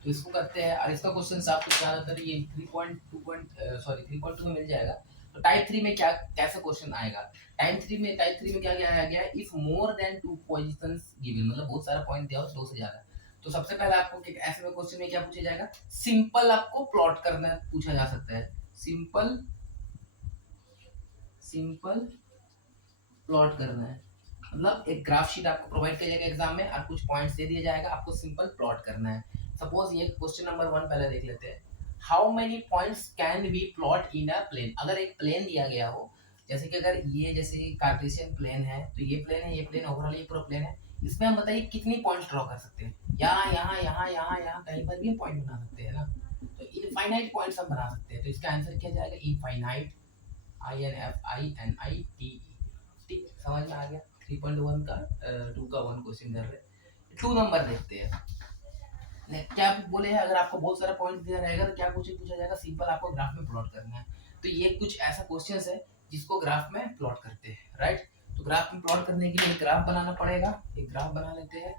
तो इसको करते हैं। और इसका क्वेश्चन आपको ज्यादातर ये 3.2 में मिल जाएगा। तो टाइप 3 में क्या कैसा क्वेश्चन आएगा? टाइप 3 में क्या क्या आया गया है? If more than 2 positions given, मतलब बहुत सारा पॉइंट दिया हो, 2 से ज्यादा। तो सबसे पहले आपको ऐसे में क्वेश्चन में क्या पूछा जाएगा? सिंपल आपको प्लॉट करना पूछा जा सकता है। सिंपल सिंपल प्लॉट करना है, मतलब एक ग्राफ शीट आपको प्रोवाइड किया जाएगा एग्जाम में, और कुछ पॉइंट्स दे दिया जाएगा, आपको सिंपल प्लॉट करना है। सपोज ये क्वेश्चन नंबर 1 पहले देख लेते हैं। How many points can be plot in a plane? अगर एक प्लेन दिया गया हो, जैसे कि अगर ये जैसे कार्टेशियन प्लेन है, तो ये प्लेन है, ये प्लेन ओवरऑल ये पूरा प्लेन है। इसमें हम बताइए कितनी पॉइंट्स ड्रॉ कर सकते हैं? यहाँ यहाँ यहाँ यहाँ यहाँ कहीं पर भी पॉइंट बना सकते हैं ना। तो इनफाइनाइट पॉइंट्स हम बना सकते हैं। तो इसका आंसर क्या जाएगा? Infinite, INFINITE। ठीक, समझ में आ गया? 3.1 का 2 का 1 क्वेश्चन कर रहे हैं। 2 नंबर देखते हैं। क्या बोले हैं? अगर आपको बहुत सारा पॉइंट दिया रहेगा तो क्या क्वेश्चन पूछा जाएगा? सिंपल आपको ग्राफ में प्लॉट करना है। तो ये कुछ ऐसा क्वेश्चन है जिसको ग्राफ में प्लॉट करते हैं, राइट? तो ग्राफ में प्लॉट करने के लिए ग्राफ बनाना पड़ेगा। एक ग्राफ बना लेते हैं।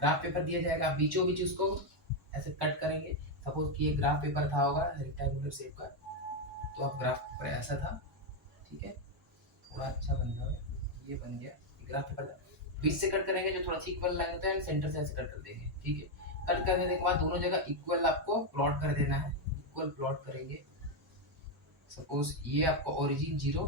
ग्राफ पेपर दिया जाएगा, बीचों बीच उसको ऐसे कट करेंगे। सपोज कि ये ग्राफ पेपर था होगा रेक्टेंगुलर शेप का, तो अब ग्राफ पेपर ऐसा था, ठीक है? थोड़ा अच्छा बन गया, ये बन गया ग्राफ पेपर। बीच से कट करेंगे, जो थोड़ा सा इक्वल लाइन होता है, सेंटर से ऐसे कट कर देंगे, ठीक है? कट करने के बाद दोनों जगह इक्वल आपको प्लॉट कर देना है। इक्वल प्लॉट करेंगे। सपोज ये आपको ओरिजिन 0,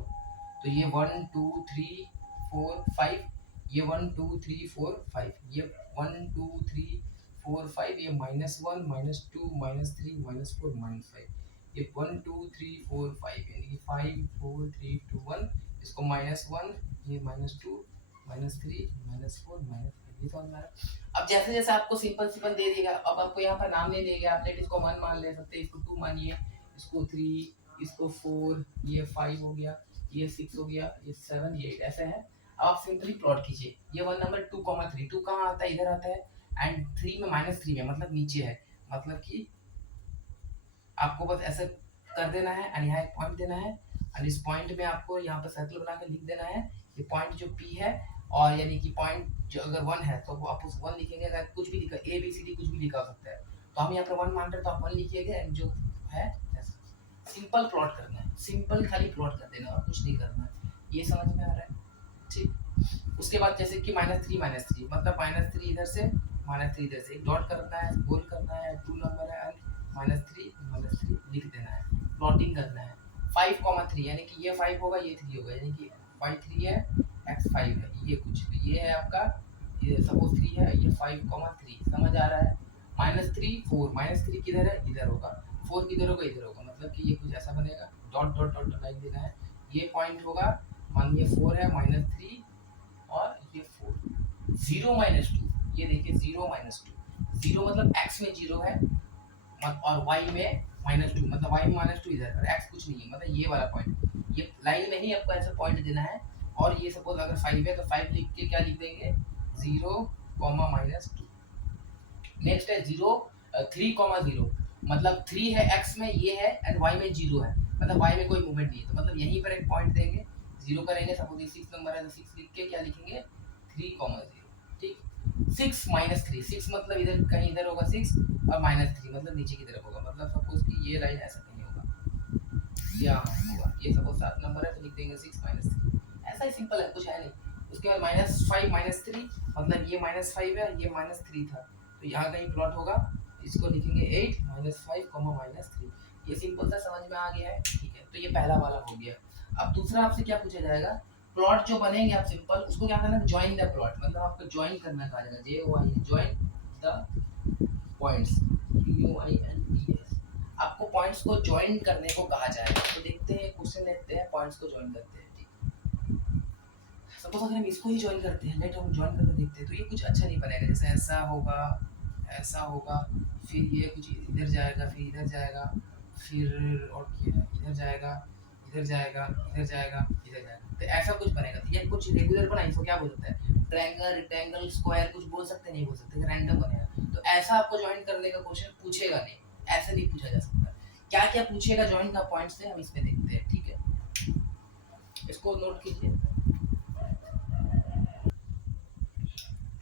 तो ये 1 2 3 4 5, ये 1 2 3 4 5, ये 1 2 3 4 5, ये -1 -2 -3 -4 -5, ये 1 2 3 4 5, यानी कि 5 4 3 2 1। इसको -1, ये -2 -3 -4 -5, ये तो हमारा। अब जैसे जैसे आपको सिंपल सिंपल दे देगा, अब आपको यहाँ पर नाम नहीं देगा। आप लेट इसको 1 मान ले सकते हैं, इसको 2 मानिए, इसको 3, इसको 4, ये 5 हो गया, ये 6 हो गया, ये 7, ये 8, ऐसे है। अब आप सिंपली प्लॉट कीजिए। ये 1 नंबर 2,3, 2 कहाँ आता है? इधर आता है। एंड 3 में -3 में मतलब नीचे है, मतलब कि आपको बस ऐसे कर देना है और यहाँ एक पॉइंट देना है, और इस पॉइंट में आपको यहाँ पर सर्कल बना के लिख देना है ये पॉइंट जो P है। और यानी कि पॉइंट जो अगर 1 है तो वो आप उस 1 लिखेंगे। अगर कुछ भी लिखा ABCD कुछ भी लिखा हो सकता है, तो हम यहाँ पर 1 मान रहे हैं तो आप 1 लिखिएगा। एंड जो है सिंपल प्लॉट करना है, सिंपल खाली प्लॉट कर देना और कुछ नहीं करना है। ये समझ में आ रहा है? ठीक। उसके बाद जैसे कि -3 -3, मतलब -3 इधर से -3 इधर से, एक डॉट करना है, गोल करना है, 2 नंबर है, -3 लिख देना है, प्लॉटिंग करना है। 5,3 यानी कि ये 5 होगा, ये 3 होगा, यानी कि 5 3 है, x 5 है, ये कुछ तो ये है आपका, ये सपोज 3 है, ये 5,3। समझ आ रहा है? -3 4, -3 किधर है? इधर होगा, 4 किधर होगा? इधर होगा, मतलब कि ये कुछ ऐसा बनेगा। डॉट डॉट डॉट लाइन देना है। ये पॉइंट होगा, मान ये 4 है, -3 और ये 4, 0 -2, ये देखिए 0 -2, 0 मतलब x में 0 है और y में -2, मतलब y में -2 इधर और x कुछ नहीं है, मतलब ये वाला पॉइंट। ये लाइन में ही आपको ऐसा पॉइंट देना है। और ये सपोज अगर 5 है तो 5 लिख के क्या लिख देंगे? 0, -2। नेक्स्ट है 0 3,0, मतलब 3 है x में, ये है, एंड y में 0 है, मतलब y में कोई मूवमेंट नहीं है, तो मतलब यहीं पर एक पॉइंट देंगे, 0 करेंगे। सपोज ये 6 नंबर है तो 6 लिख के क्या लिखेंगे? 3,0, ठीक। 6 -3, 6 मतलब इधर कहीं इधर होगा 6, और -3 मतलब नीचे की तरफ होगा, मतलब सपोज कि ये लाइन ऐसा कहीं होगा, यहाँ होगा। ये सपोज 7 नंबर है तो लिख देंगे 6 -3। ऐसा ही सिंपल है, कुछ है नहीं। उसके बाद -5 -3, मतलब ये -5 है, ये -3 था, तो यहाँ कहीं प्लॉट होगा। इसको लिखेंगे 8 -5, -3। ये सिंपल सा समझ में आ गया है, ठीक है? तो ये पहला वाला हो गया। अब दूसरा आपसे क्या पूछा जाएगा? प्लॉट जो बनेंगे आप सिंपल उसको क्या करना है? ज्वाइन द प्लॉट, मतलब आपको ज्वाइन करना कहा जाएगा। Join the points, POINTS। आपको पॉइंट्स को ज्वाइन करने को कहा जाएगा। तो देखते हैं क्वेश्चन, देखते हैं पॉइंट्स को ज्वाइन करते हैं, ठीक। सपोज अगर हम इसको ही ज्वाइन करते हैं, लेट हम ज्वाइन करके देखते हैं, तो ये कुछ अच्छा नहीं बनेगा। जैसे ऐसा होगा, ऐसा होगा, फिर ये कुछ इधर जाएगा, फिर इधर जाएगा, फिर और क्या है, इधर जाएगा, इधर जाएगा, इधर जाएगा, इधर जाएगा, तो ऐसा कुछ बनेगा। तो ये कुछ रेगुलर बना, इसको क्या बोल सकते हैं, ट्रायंगल, रेक्टेंगल, स्क्वायर, कुछ बोल सकते हैं, नहीं बोल सकते, रैंडम बनेगा। तो ऐसा आपको ज्वाइन करने का क्वेश्चन पूछेगा नहीं, ऐसे नहीं पूछा जा सकता। क्या क्या पूछेगा ज्वाइन का पॉइंट से, हम इसमें देखते हैं, ठीक है, इसको नोट कीजिए।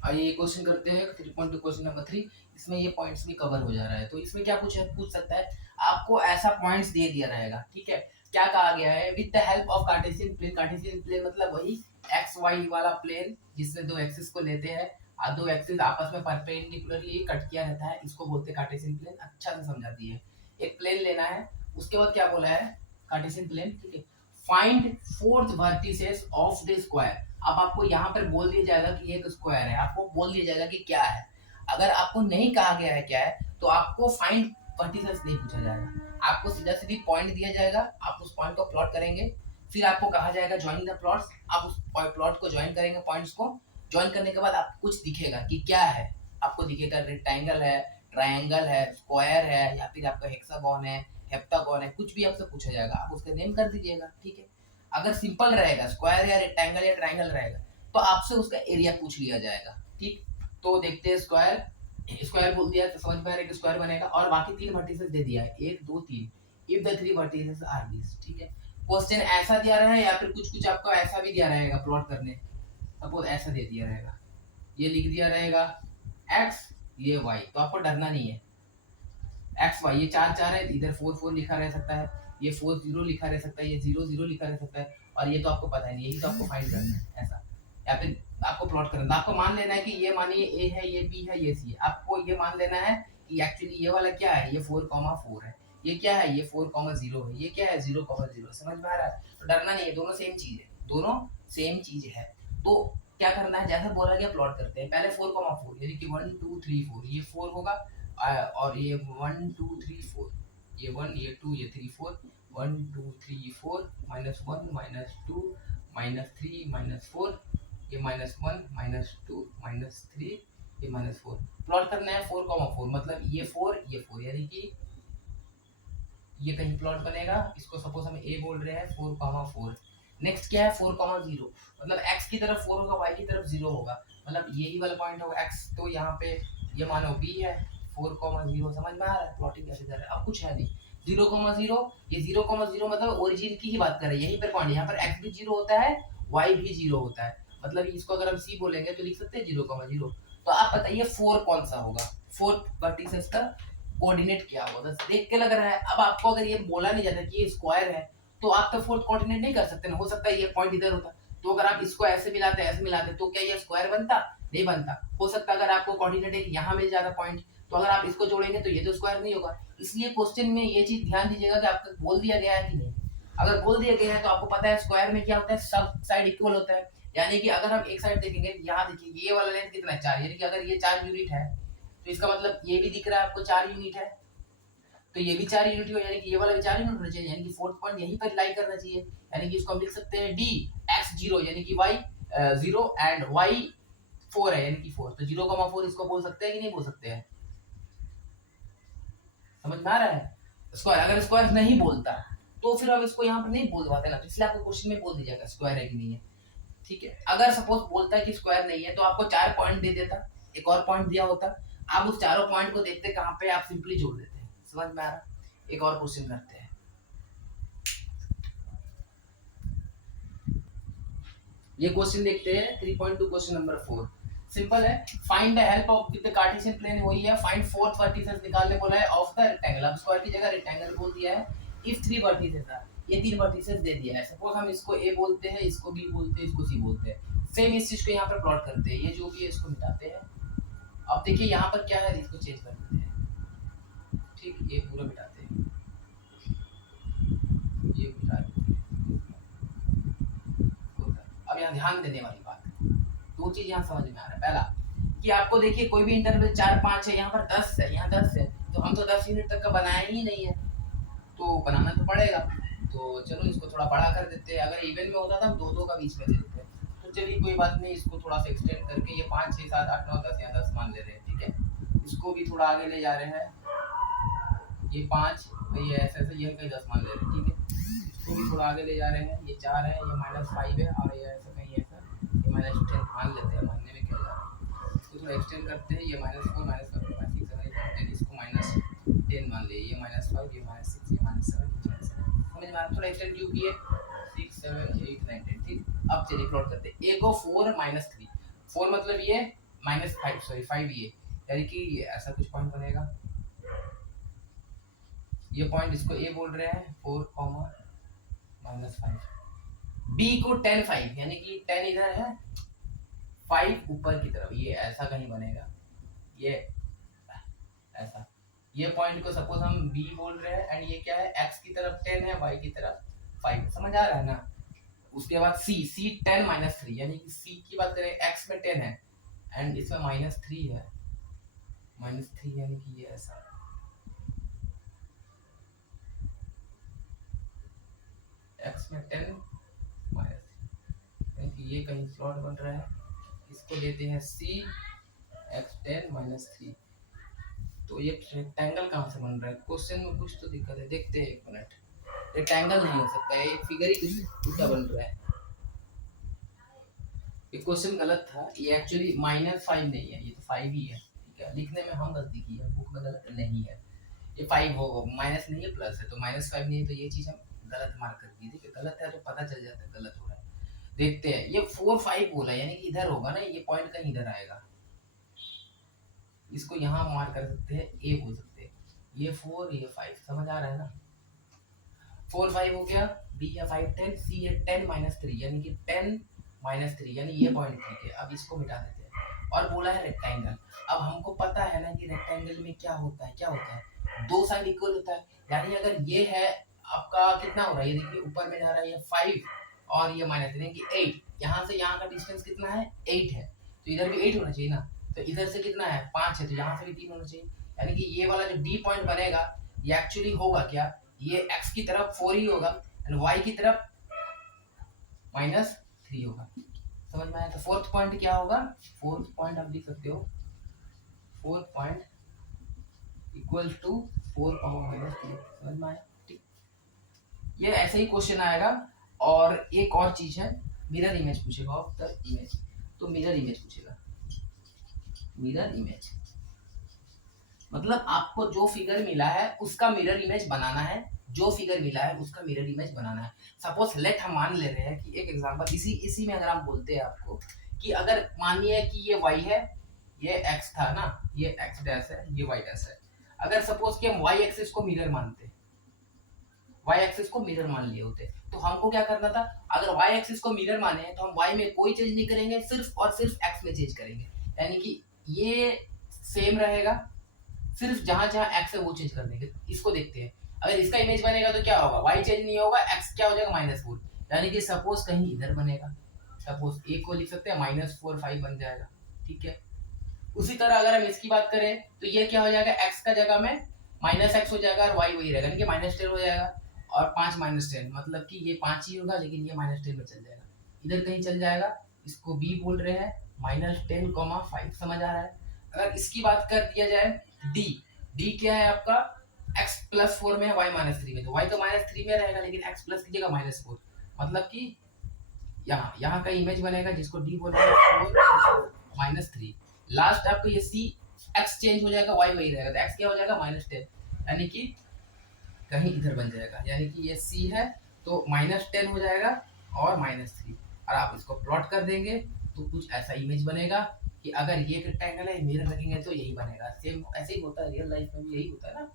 आइए क्वेश्चन करते हैं 3.2 क्वेश्चन नंबर 3। इसमें ये पॉइंट्स भी कवर हो जा रहा है। तो इसमें क्या पूछ सकता है, आपको ऐसा पॉइंट्स दे दिया रहेगा, ठीक है। क्या कहा गया है, with the help of Cartesian plane. Cartesian plane मतलब वही एक्स वाई वाला प्लेन जिसमें दो एक्सिस को लेते हैं और दो एक्सिस आपस में परपेंडिकुलरली कट किया रहता है, इसको बोलते हैं कार्टेशियन प्लेन। अच्छा से समझा दिए। एक प्लेन लेना है, उसके बाद क्या बोला है, कार्टेशियन प्लेन, ठीक है। Find fourth vertices of the square. अब आपको यहाँ पर बोल दिया जाएगा कि एक स्क्वायर है, आपको बोल दिया जाएगा कि क्या है। अगर आपको नहीं कहा गया है क्या है, तो आपको फाइंड वर्टिसेस नहीं पूछा जाएगा, आपको सीधा सीधी पॉइंट दिया जाएगा, आप उस पॉइंट को प्लॉट करेंगे। फिर आपको कहा जाएगा ज्वाइन द प्लॉट्स, आप उस प्लॉट को ज्वाइन करेंगे, पॉइंट्स को ज्वाइन करने के बाद आपको कुछ दिखेगा कि क्या है। आपको दिखेगा रेक्टेंगल है, ट्रायंगल है, स्क्वायर है, या फिर आपका हेक्सागोन है, हेप्टागोन है, कुछ भी आपसे पूछा जाएगा, आप उसका नेम कर दीजिएगा, ठीक है। अगर सिंपल रहेगा, स्क्वायर या रेक्टेंगल या ट्रायंगल रहेगा, तो आपसे उसका एरिया पूछ लिया जाएगा, ठीक। तो देखते हैं, स्क्वायर, स्क्वायर बोल दिया तो समझ में आ रहा है कि स्क्वायर बनेगा, और बाकी तीन वर्टिसेस दे दिया है, 1 2 3, if the three vertices are this, ठीक है। क्वेश्चन ऐसा दिया रहा है या फिर कुछ कुछ आपको ऐसा भी दिया रहेगा प्लॉट करने, सपोज ऐसा दे दिया रहेगा, ये लिख दिया रहेगा x, ये y, तो आपको डरना नहीं है। एक्स वाई ये चार चार है, इधर 4 4 लिखा रह सकता है, ये 4 0 लिखा रह सकता है, ये 0 0 लिखा रह सकता है, और ये तो आपको पता है नहीं, यही तो आपको फाइंड करना है ऐसा, या फिर आपको प्लॉट करना है। आपको मान लेना है कि ये मानिए ए है, ये बी है, ये सी है, आपको ये मान लेना है कि एक्चुअली ये वाला क्या है, ये 4,4 है, ये क्या है, ये 4,0 है, ये क्या है 0,0। समझ में आ रहा है, तो डरना नहीं है, दोनों सेम चीज है, दोनों सेम चीज है। तो क्या करना है, जैसा बोला गया प्लॉट करते हैं। पहले 4,4 यानी कि 1 2 3 4, ये 4 होगा, और ये 1 2 3 4, ये 1 ये 2 ये 3 4, 1 2 3 4, -1 -2 -3 -4, ये -1 -2 -3, ये -4। प्लॉट करना है 4,4, मतलब ये 4 यानी कि ये कहीं प्लॉट बनेगा, इसको सपोज हम ए बोल रहे हैं, 4,4। नेक्स्ट क्या है, 4,0, मतलब x की तरफ 4 होगा, y की तरफ 0 होगा, मतलब यही वाला पॉइंट होगा x, तो यहाँ पे ये मानो b है, 4,0। समझ में आ रहा है प्लॉटिंग कैसे कर रहा है। अब कुछ है नहीं, 0,0, ये 0,0 मतलब ओरिजिन की ही बात कर रहे हैं, यहीं पर पॉइंट, यहाँ पर x भी 0 होता है, y भी 0 होता है, मतलब इसको अगर हम c बोलेंगे तो लिख सकते हैं 0,0। तो आप बताइए 4 कौन सा होगा, 4 वर्टिसेस का कोऑर्डिनेट क्या होगा, देख के लग रहा है। अब आपको अगर ये बोला नहीं जाता कि ये स्क्वायर है, तो आप तो फोर्थ कोऑर्डिनेट नहीं कर सकते ना, हो सकता है ये पॉइंट इधर होता, तो अगर आप इसको ऐसे मिलाते ऐसे मिलाते तो क्या ये स्क्वायर बनता, नहीं बनता। हो सकता है अगर आपको कोऑर्डिनेट एक यहाँ मिल जाता पॉइंट, तो अगर आप इसको जोड़ेंगे तो ये तो स्क्वायर नहीं होगा। इसलिए क्वेश्चन में ये चीज ध्यान दीजिएगा कि आपको बोल दिया गया है कि नहीं। अगर बोल दिया गया है तो आपको पता है स्क्वायर में क्या होता है, सब साइड इक्वल होता है, यानी कि अगर हम एक साइड देखेंगे, यहाँ देखिए ये वाला लेंथ कितना है 4, यानी कि अगर ये 4 यूनिट है, तो इसका मतलब ये भी दिख रहा है आपको 4 यूनिट है, तो ये भी 4 यूनिट हो, यानी कि ये वाला भी 4 यूनिट होना चाहिए, यानी कि फोर्थ पॉइंट यहीं पर लाई करना चाहिए। यानी कि इसको हम लिख सकते हैं d x 0, यानी कि y 0 एंड y 4 है, यानी कि 4, तो 0,4 इसको बोल सकते हैं कि नहीं बोल सकते हैं। समझ में आ रहा है। स्क्वायर अगर स्क्वायर नहीं बोलता तो फिर हम इसको यहाँ पर नहीं बोल पाते ना, तो इसलिए आपको क्वेश्चन में बोल दिया जाएगा स्क्वायर है कि नहीं है, ठीक है। अगर सपोज बोलता है कि स्क्वायर नहीं है, तो आपको 4 पॉइंट दे देता, एक और पॉइंट दिया होता, आप उस चारों पॉइंट को देखते कहाँ पे, आप सिंपली जोड़ देते। समझ में आ रहा। एक और क्वेश्चन करते हैं, ये क्वेश्चन देखते हैं 3.2 क्वेश्चन नंबर 4। सिंपल है, find the help of with the Cartesian plane, वही है, फाइंड फोर्थ वर्टिसेस निकालने बोला है ऑफ द रेक्टेंगल। अब स्क्वायर की जगह रेक्टेंगल बोल दिया है। इफ 3 वर्टिसेस आर, ये 3 वर्टिसेस दे दिया है, सपोज हम इसको ए बोलते हैं, इसको बी बोलते हैं, इसको सी बोलते हैं। सेम इस चीज को यहाँ पर प्लॉट करते हैं, ये जो भी है इसको मिटाते हैं। अब देखिए यहाँ पर क्या है, इसको चेंज कर देते हैं, ठीक, ये पूरा मिटाते हैं, ये मिटा देते हैं। अब यहाँ ध्यान देने वाली बात, दो चीज यहाँ समझ में आ रहा है। पहला कि आपको देखिए कोई भी इंटरवल 4 5 है, यहाँ पर 10 है, यहाँ 10 है, तो हम तो 10 यूनिट तक का बनाया ही नहीं है, तो बनाना तो पड़ेगा। तो चलो इसको थोड़ा बड़ा कर देते हैं, अगर इवन में होता था हम 2 2 का बीच में दे देते, तो चलिए कोई बात नहीं, इसको थोड़ा सा एक्सटेंड करके ये 5 6 7 8 9 10 यहाँ 10 मान ले रहे हैं, ठीक है। इसको भी थोड़ा आगे ले जा रहे हैं, ये 5 तो ये ऐसे ऐसे ये कहीं 10 मान ले रहे हैं, ठीक है। इसको भी थोड़ा आगे ले जा रहे हैं, ये 4 है, ये -5 है, और ये ऐसा कहीं ऐसा ये -10 मान लेते हैं, मानने में क्या जा रहा है। इसको थोड़ा एक्सटेंड करते हैं, ये -4 -5 5 6 7 8 9 10, इसको -10 मान लिए, ये -5 ये -6 ये -7 समझ में आ रहा। थोड़ा एक्सटेंड क्यों किए, 6 7 8 9 10, ठीक। अब चलिए प्लॉट करते हैं। ए को 4 -3, 4 मतलब ये -5 सॉरी 5 ये, यानी कि ऐसा कुछ पॉइंट बनेगा। ये पॉइंट इसको ए बोल रहे हैं, 4 -5। बी को 10 5 यानी कि 10 इधर है, 5 ऊपर की तरफ, ये ऐसा कहीं बनेगा, ये ऐसा। ये पॉइंट को सपोज हम बी बोल रहे हैं, एंड ये क्या है, एक्स की तरफ 10 है, वाई की तरफ 5, समझ आ रहा है ना। उसके बाद सी 10 -3 यानी कि सी की बात करें, एक्स में 10 है एंड इसमें -3 है, -3 यानी कि ये ऐसा, एक्स में 10 -3 यानी कि ये कहीं स्लॉट बन रहा है, इसको देते हैं सी एक्स 10 -3। तो ये रेक्टेंगल कहाँ से बन रहा है, क्वेश्चन में कुछ तो दिक्कत है, देखते हैं 1 मिनट। रेक्टेंगल नहीं हो सकता है, ये फिगर ही कुछ उल्टा बन रहा है। ये क्वेश्चन गलत था, ये एक्चुअली -5 नहीं है, ये तो 5 ही है, ठीक है। लिखने में हम गलती की है, बुक में गलत नहीं है। ये 5 हो, माइनस नहीं है प्लस है, तो -5 नहीं है, तो ये चीज हम गलत मार्क कर दी। ठीक है, गलत है तो पता चल जाता है गलत हो रहा है। देखते हैं, ये 4 5 बोला यानी कि इधर होगा ना, ये पॉइंट कहीं इधर आएगा, इसको यहाँ मार्क कर सकते हैं, ए बोल सकते हैं। ये 4 ये 5, समझ आ रहा है ना। 4 5 हो गया, बी है 5 10, सी है 10 -3 यानी कि 10 -3 यानी ये पॉइंट ठीक है। अब इसको मिटा देते हैं, और बोला है रेक्टेंगल। अब हमको पता है ना कि रेक्टेंगल में क्या होता है, क्या होता है, दो साइड इक्वल होता है। यानी अगर ये है आपका कितना हो रहा है, ये देखिए ऊपर में जा रहा है ये 5 और ये -3 यानी कि 8, यहाँ से यहाँ का डिस्टेंस कितना है, 8 है, तो इधर भी 8 होना चाहिए ना। तो इधर से कितना है, 5 है, तो यहाँ से भी 3 होना चाहिए। यानी कि ये वाला जो डी पॉइंट बनेगा, ये एक्चुअली होगा क्या, ये x की तरफ 4 ही होगा एंड y की तरफ -3 होगा। समझ में आया। तो फोर्थ पॉइंट क्या होगा, फोर्थ पॉइंट आप लिख सकते हो, फोर्थ पॉइंट इक्वल टू 4 -3। समझ में आया, ठीक। ये ऐसे ही क्वेश्चन आएगा। और एक और चीज है, मिरर इमेज पूछेगा, ऑफ द इमेज, तो मिरर इमेज पूछेगा। मिरर इमेज मतलब आपको जो फिगर मिला है उसका मिरर इमेज बनाना है, जो फिगर मिला है उसका मिरर इमेज बनाना है। सपोज लेट हम मान ले रहे हैं कि एक एग्जांपल इसी में अगर हम बोलते हैं आपको कि अगर मानिए कि ये y है, ये x था ना, ये x डैश है, ये y डैश है। अगर सपोज कि हम y एक्सिस को मिरर मानते, y एक्सिस को मिरर मान लिए होते, तो हमको क्या करना था, अगर y एक्सिस को मिरर माने तो हम y में कोई चेंज नहीं करेंगे, सिर्फ और सिर्फ x में चेंज करेंगे। यानी कि ये सेम रहेगा, सिर्फ जहां जहां x है वो चेंज कर देंगे। इसको देखते हैं, अगर इसका इमेज बनेगा तो क्या होगा, y चेंज नहीं होगा, x क्या हो जाएगा -4। यानी कि सपोज कहीं इधर बनेगा, सपोज a को लिख सकते हैं -4 5 बन जाएगा, ठीक है। उसी तरह अगर हम इसकी बात करें तो ये क्या हो जाएगा, x का जगह में -x हो जाएगा और y वही रहेगा, यानी कि -10 हो जाएगा। और 5 -10 मतलब कि ये 5 ही होगा, लेकिन ये -10 में चल जाएगा, इधर कहीं चल जाएगा। इसको b बोल रहे हैं, -10 5, समझ आ रहा है। अगर इसकी बात कर दिया जाए d, d क्या है आपका, x +4 में है, y -3 में, तो y तो -3 में रहेगा, लेकिन x प्लस कीजिएगा -4, मतलब कि यहाँ का इमेज बनेगा जिसको d बोल रहे हैं 4 -3। लास्ट आपको ये c x चेंज हो जाएगा, y वही रहेगा, तो x क्या हो जाएगा -10, यानी कि कहीं इधर बन जाएगा। यानी कि ये c है तो -10 हो जाएगा और -3, और आप इसको प्लॉट कर देंगे तो कुछ ऐसा इमेज बनेगा कि अगर ये रेक्टेंगल है, मिरर रखेंगे तो यही बनेगा। सेम ऐसे ही होता है, रियल लाइफ में भी यही होता है ना।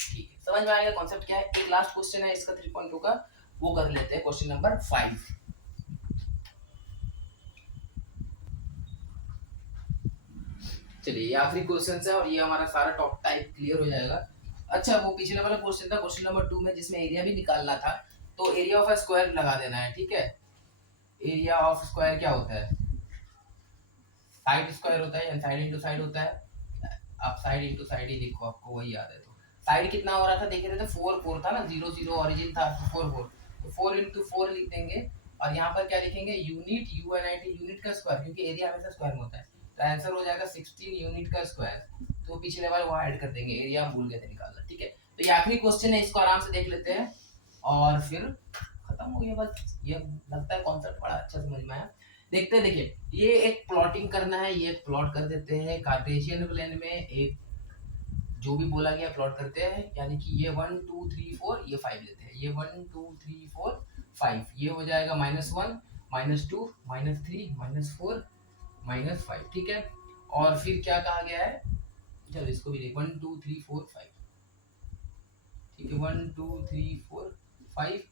ठीक है, समझ में आएगा कॉन्सेप्ट क्या है। एक लास्ट क्वेश्चन है इसका 3.2 का, वो कर लेते हैं, क्वेश्चन नंबर 5। चलिए, ये आखिरी क्वेश्चन है और ये हमारा सारा टॉप टाइप क्लियर हो जाएगा। अच्छा, वो पिछले वाला क्वेश्चन था, क्वेश्चन नंबर 2 में, जिसमें एरिया भी निकालना था, तो एरिया ऑफ अ स्क्वायर लगा देना है, ठीक है। एरिया ऑफ स्क्वायर क्या होता है, साइड स्क्वायर होता है या साइड इनटू साइड होता है। आप साइड इनटू साइड ही लिखो, आपको वही याद है। तो साइड कितना हो रहा था, देख रहे थे 4 4 था ना, 0 0 ओरिजिन था, तो 4 4, तो 4 × 4 लिख देंगे। और यहाँ पर क्या लिखेंगे, यूनिट, UNIT, यूनिट का स्क्वायर, क्योंकि एरिया हमेशा स्क्वायर में होता है, तो आंसर हो जाएगा 16 यूनिट का स्क्वायर। तो पिछले वाले वहाँ ऐड कर देंगे, एरिया हम भूल गए थे निकालना, ठीक है। तो ये आखिरी क्वेश्चन है, इसको आराम से देख लेते हैं और फिर खत्म हो गया बस। ये लगता है कॉन्सेप्ट बड़ा अच्छा समझ में आया। देखते हैं, देखिए ये एक प्लॉटिंग करना है, ये एक प्लॉट कर देते हैं कार्टेशियन प्लेन में, एक जो भी बोला गया प्लॉट करते हैं, यानी कि ये 1 2 3 4 ये 5 लेते हैं, ये 1 2 3 4 5, ये हो जाएगा -1 -2 -3 -4 -5, ठीक है। और फिर क्या कहा गया है, चलो इसको भी देख 1 2 3 4 5, ठीक है 1 2 3 4 5,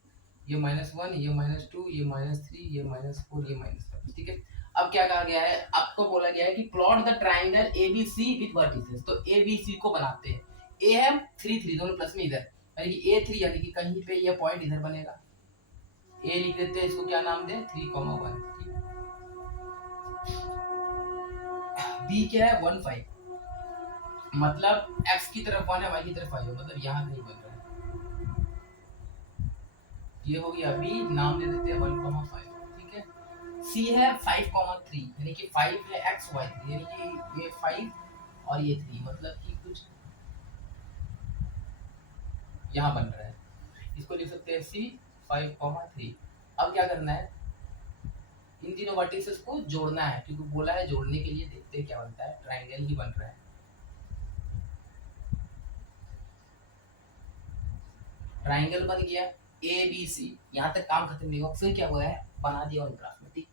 ये -1 ये -2 ये -3 ये -4 ये -5, ठीक है। अब क्या कहा गया है, आपको बोला गया है कि plot the triangle ABC with vertices, तो ABC को बनाते हैं। ए है 3 3 दोनों प्लस में इधर, यानी कि A3, यानी कि कहीं पे ये पॉइंट इधर बनेगा, ए लिख देते हैं, इसको क्या नाम दें 3,1, ठीक। बी क्या है 1 5, मतलब x की तरफ 1 है y की तरफ 5 है, मतलब यहाँ कहीं बन रहा है, ये हो गया बी, नाम दे देते हैं 1,5, ठीक है। सी है 5,3, यानी कि 5 है x y 3, यानी कि ये 5 और ये 3, मतलब कि कुछ यहाँ बन रहा है, इसको लिख सकते हैं सी 5,3। अब क्या करना है, इन तीनों वर्टिसेस को जोड़ना है, क्योंकि बोला है जोड़ने के लिए, देखते हैं क्या बनता है, ट्रायंगल ही बन रहा है। ट्रायंगल बन गया ABC, यहाँ तक काम खत्म नहीं हुआ, फिर क्या हुआ है, बना दिया ऑन ग्राफ में, ठीक।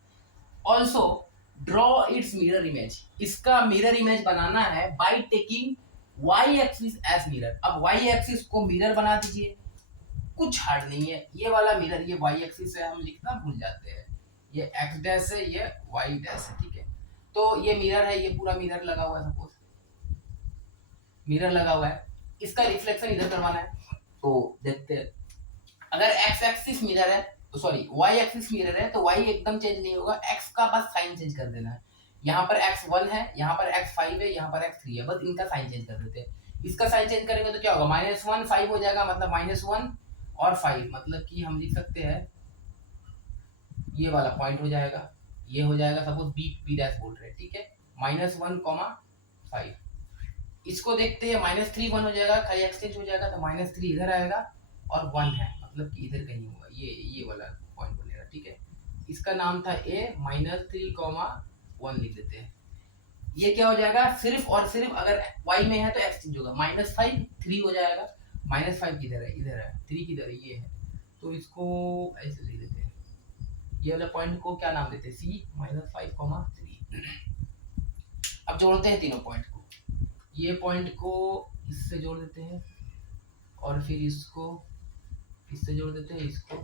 Also draw its mirror image, इसका मिरर इमेज बनाना है by taking y axis as mirror. अब y एक्सिस को मिरर बना दीजिए, कुछ हार्ड नहीं है, ये वाला मिरर, ये y एक्सिस है, हम लिखना भूल जाते हैं, ये x डैश है, ये y डैश है, ठीक है। तो ये मिरर है, ये पूरा मिरर लगा हुआ है, सपोज मिरर लगा हुआ है, इसका रिफ्लेक्शन इधर करवाना है। तो देखते हैं, अगर x एक्सिस मिरर है, तो सॉरी y एक्सिस मिरर है, तो y एकदम चेंज नहीं होगा, x का बस साइन चेंज कर देना है। यहाँ पर x1 है, यहाँ पर x5 है, यहाँ पर x3 है, बस इनका साइन चेंज कर देते हैं। इसका साइन चेंज करेंगे तो क्या होगा, -1 5 हो जाएगा, मतलब -1 और 5, मतलब कि हम लिख सकते हैं ये वाला पॉइंट हो जाएगा, ये हो जाएगा, सपोज बी डैश बोल रहे हैं, ठीक है, -1, 5। इसको देखते हैं, -3 1 हो जाएगा, खाली एक्सचेंज हो जाएगा, तो -3 इधर आएगा और 1 है, मतलब कि इधर कहीं होगा, ये वाला पॉइंट बनेगा, ठीक है। इसका नाम था a, -3, 1 लिख देते हैं। ये क्या हो जाएगा, सिर्फ और सिर्फ अगर y में है तो एक्सचेंज होगा, -5 3 हो जाएगा, -5 किधर है, इधर है, 3 किधर है, ये है, तो इसको ऐसे लिख देते हैं, ये वाला पॉइंट को क्या नाम देते हैं, c -5, 3। अब जोड़ते हैं तीनों पॉइंट को, ये पॉइंट को इससे जोड़ देते हैं, और फिर इसको इससे जोड़ देते हैं, इसको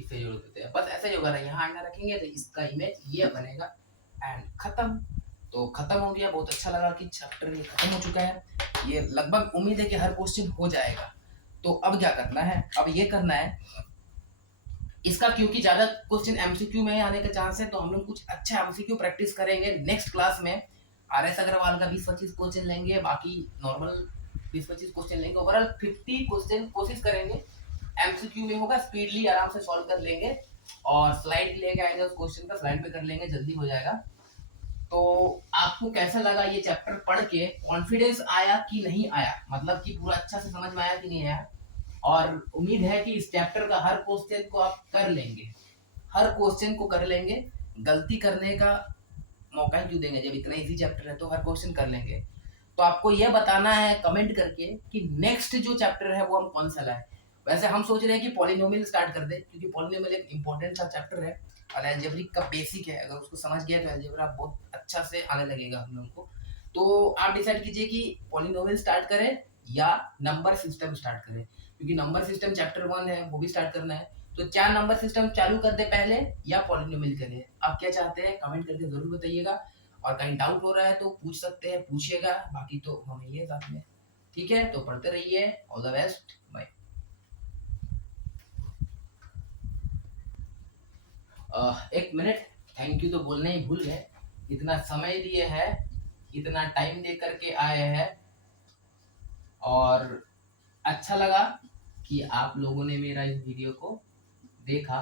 इससे जोड़ देते हैं, बस ऐसे ही होगा ना, यहाँ आईना रखेंगे तो इसका इमेज ये बनेगा, एंड खत्म। तो खत्म हो गया, बहुत अच्छा लगा कि चैप्टर ये खत्म हो चुका है, ये लगभग उम्मीद है कि हर क्वेश्चन हो जाएगा। तो अब क्या करना है, अब ये करना है इसका, क्योंकि ज्यादा क्वेश्चन एमसीक्यू में आने का चांस है, तो हम लोग कुछ अच्छा एमसीक्यू प्रैक्टिस करेंगे नेक्स्ट क्लास में। RS अग्रवाल का 20-25 क्वेश्चन लेंगे, बाकी नॉर्मल 20-25 क्वेश्चन लेंगे, ओवरऑल 50 क्वेश्चन कोशिश करेंगे, एमसीक्यू में होगा, स्पीडली आराम से सॉल्व कर लेंगे, और स्लाइड लेके आएंगे उस क्वेश्चन का, स्लाइड पे कर लेंगे, जल्दी हो जाएगा। तो आपको कैसा लगा ये चैप्टर पढ़ के, कॉन्फिडेंस आया कि नहीं आया, मतलब कि पूरा अच्छा से समझ में आया कि नहीं आया, और उम्मीद है कि इस चैप्टर का हर क्वेश्चन को आप कर लेंगे, हर क्वेश्चन को कर लेंगे, गलती करने का मौका क्यों देंगे, जब इतना इजी चैप्टर है तो हर क्वेश्चन कर लेंगे। तो आपको यह बताना है कमेंट करके कि नेक्स्ट जो चैप्टर है वो हम कौन सा लाए। वैसे हम सोच रहे हैं कि पॉलिनोमियल स्टार्ट कर दे, क्योंकि पॉलिनोमियल एक इंपॉर्टेंट सा चैप्टर है और अलजेब्रिक का बेसिक है, अगर उसको समझ गया तो अलजेब्रा बहुत अच्छा से आने लगेगा हम लोग को। तो आप डिसाइड कीजिए कि पॉलिनोमियल स्टार्ट करें या नंबर सिस्टम स्टार्ट करें, क्योंकि नंबर सिस्टम चैप्टर 1 है, वो भी स्टार्ट करना है। तो क्या नंबर सिस्टम चालू कर दे पहले या पॉलिनोमियल करें, आप क्या चाहते हैं कमेंट करके जरूर बताइएगा, और कहीं डाउट हो रहा है तो पूछ सकते हैं, पूछिएगा, बाकी तो हम ये साथ में, ठीक है। तो पढ़ते रहिए, ऑल द बेस्ट, बाय। एक मिनट, थैंक यू तो बोलने ही भूल गए, इतना समय दिए है, इतना टाइम दे करके आए हैं, और अच्छा लगा कि आप लोगों ने मेरा इस वीडियो को देखा,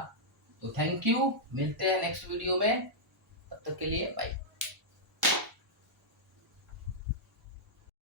तो थैंक यू, मिलते हैं नेक्स्ट वीडियो में, तब तक के लिए बाय।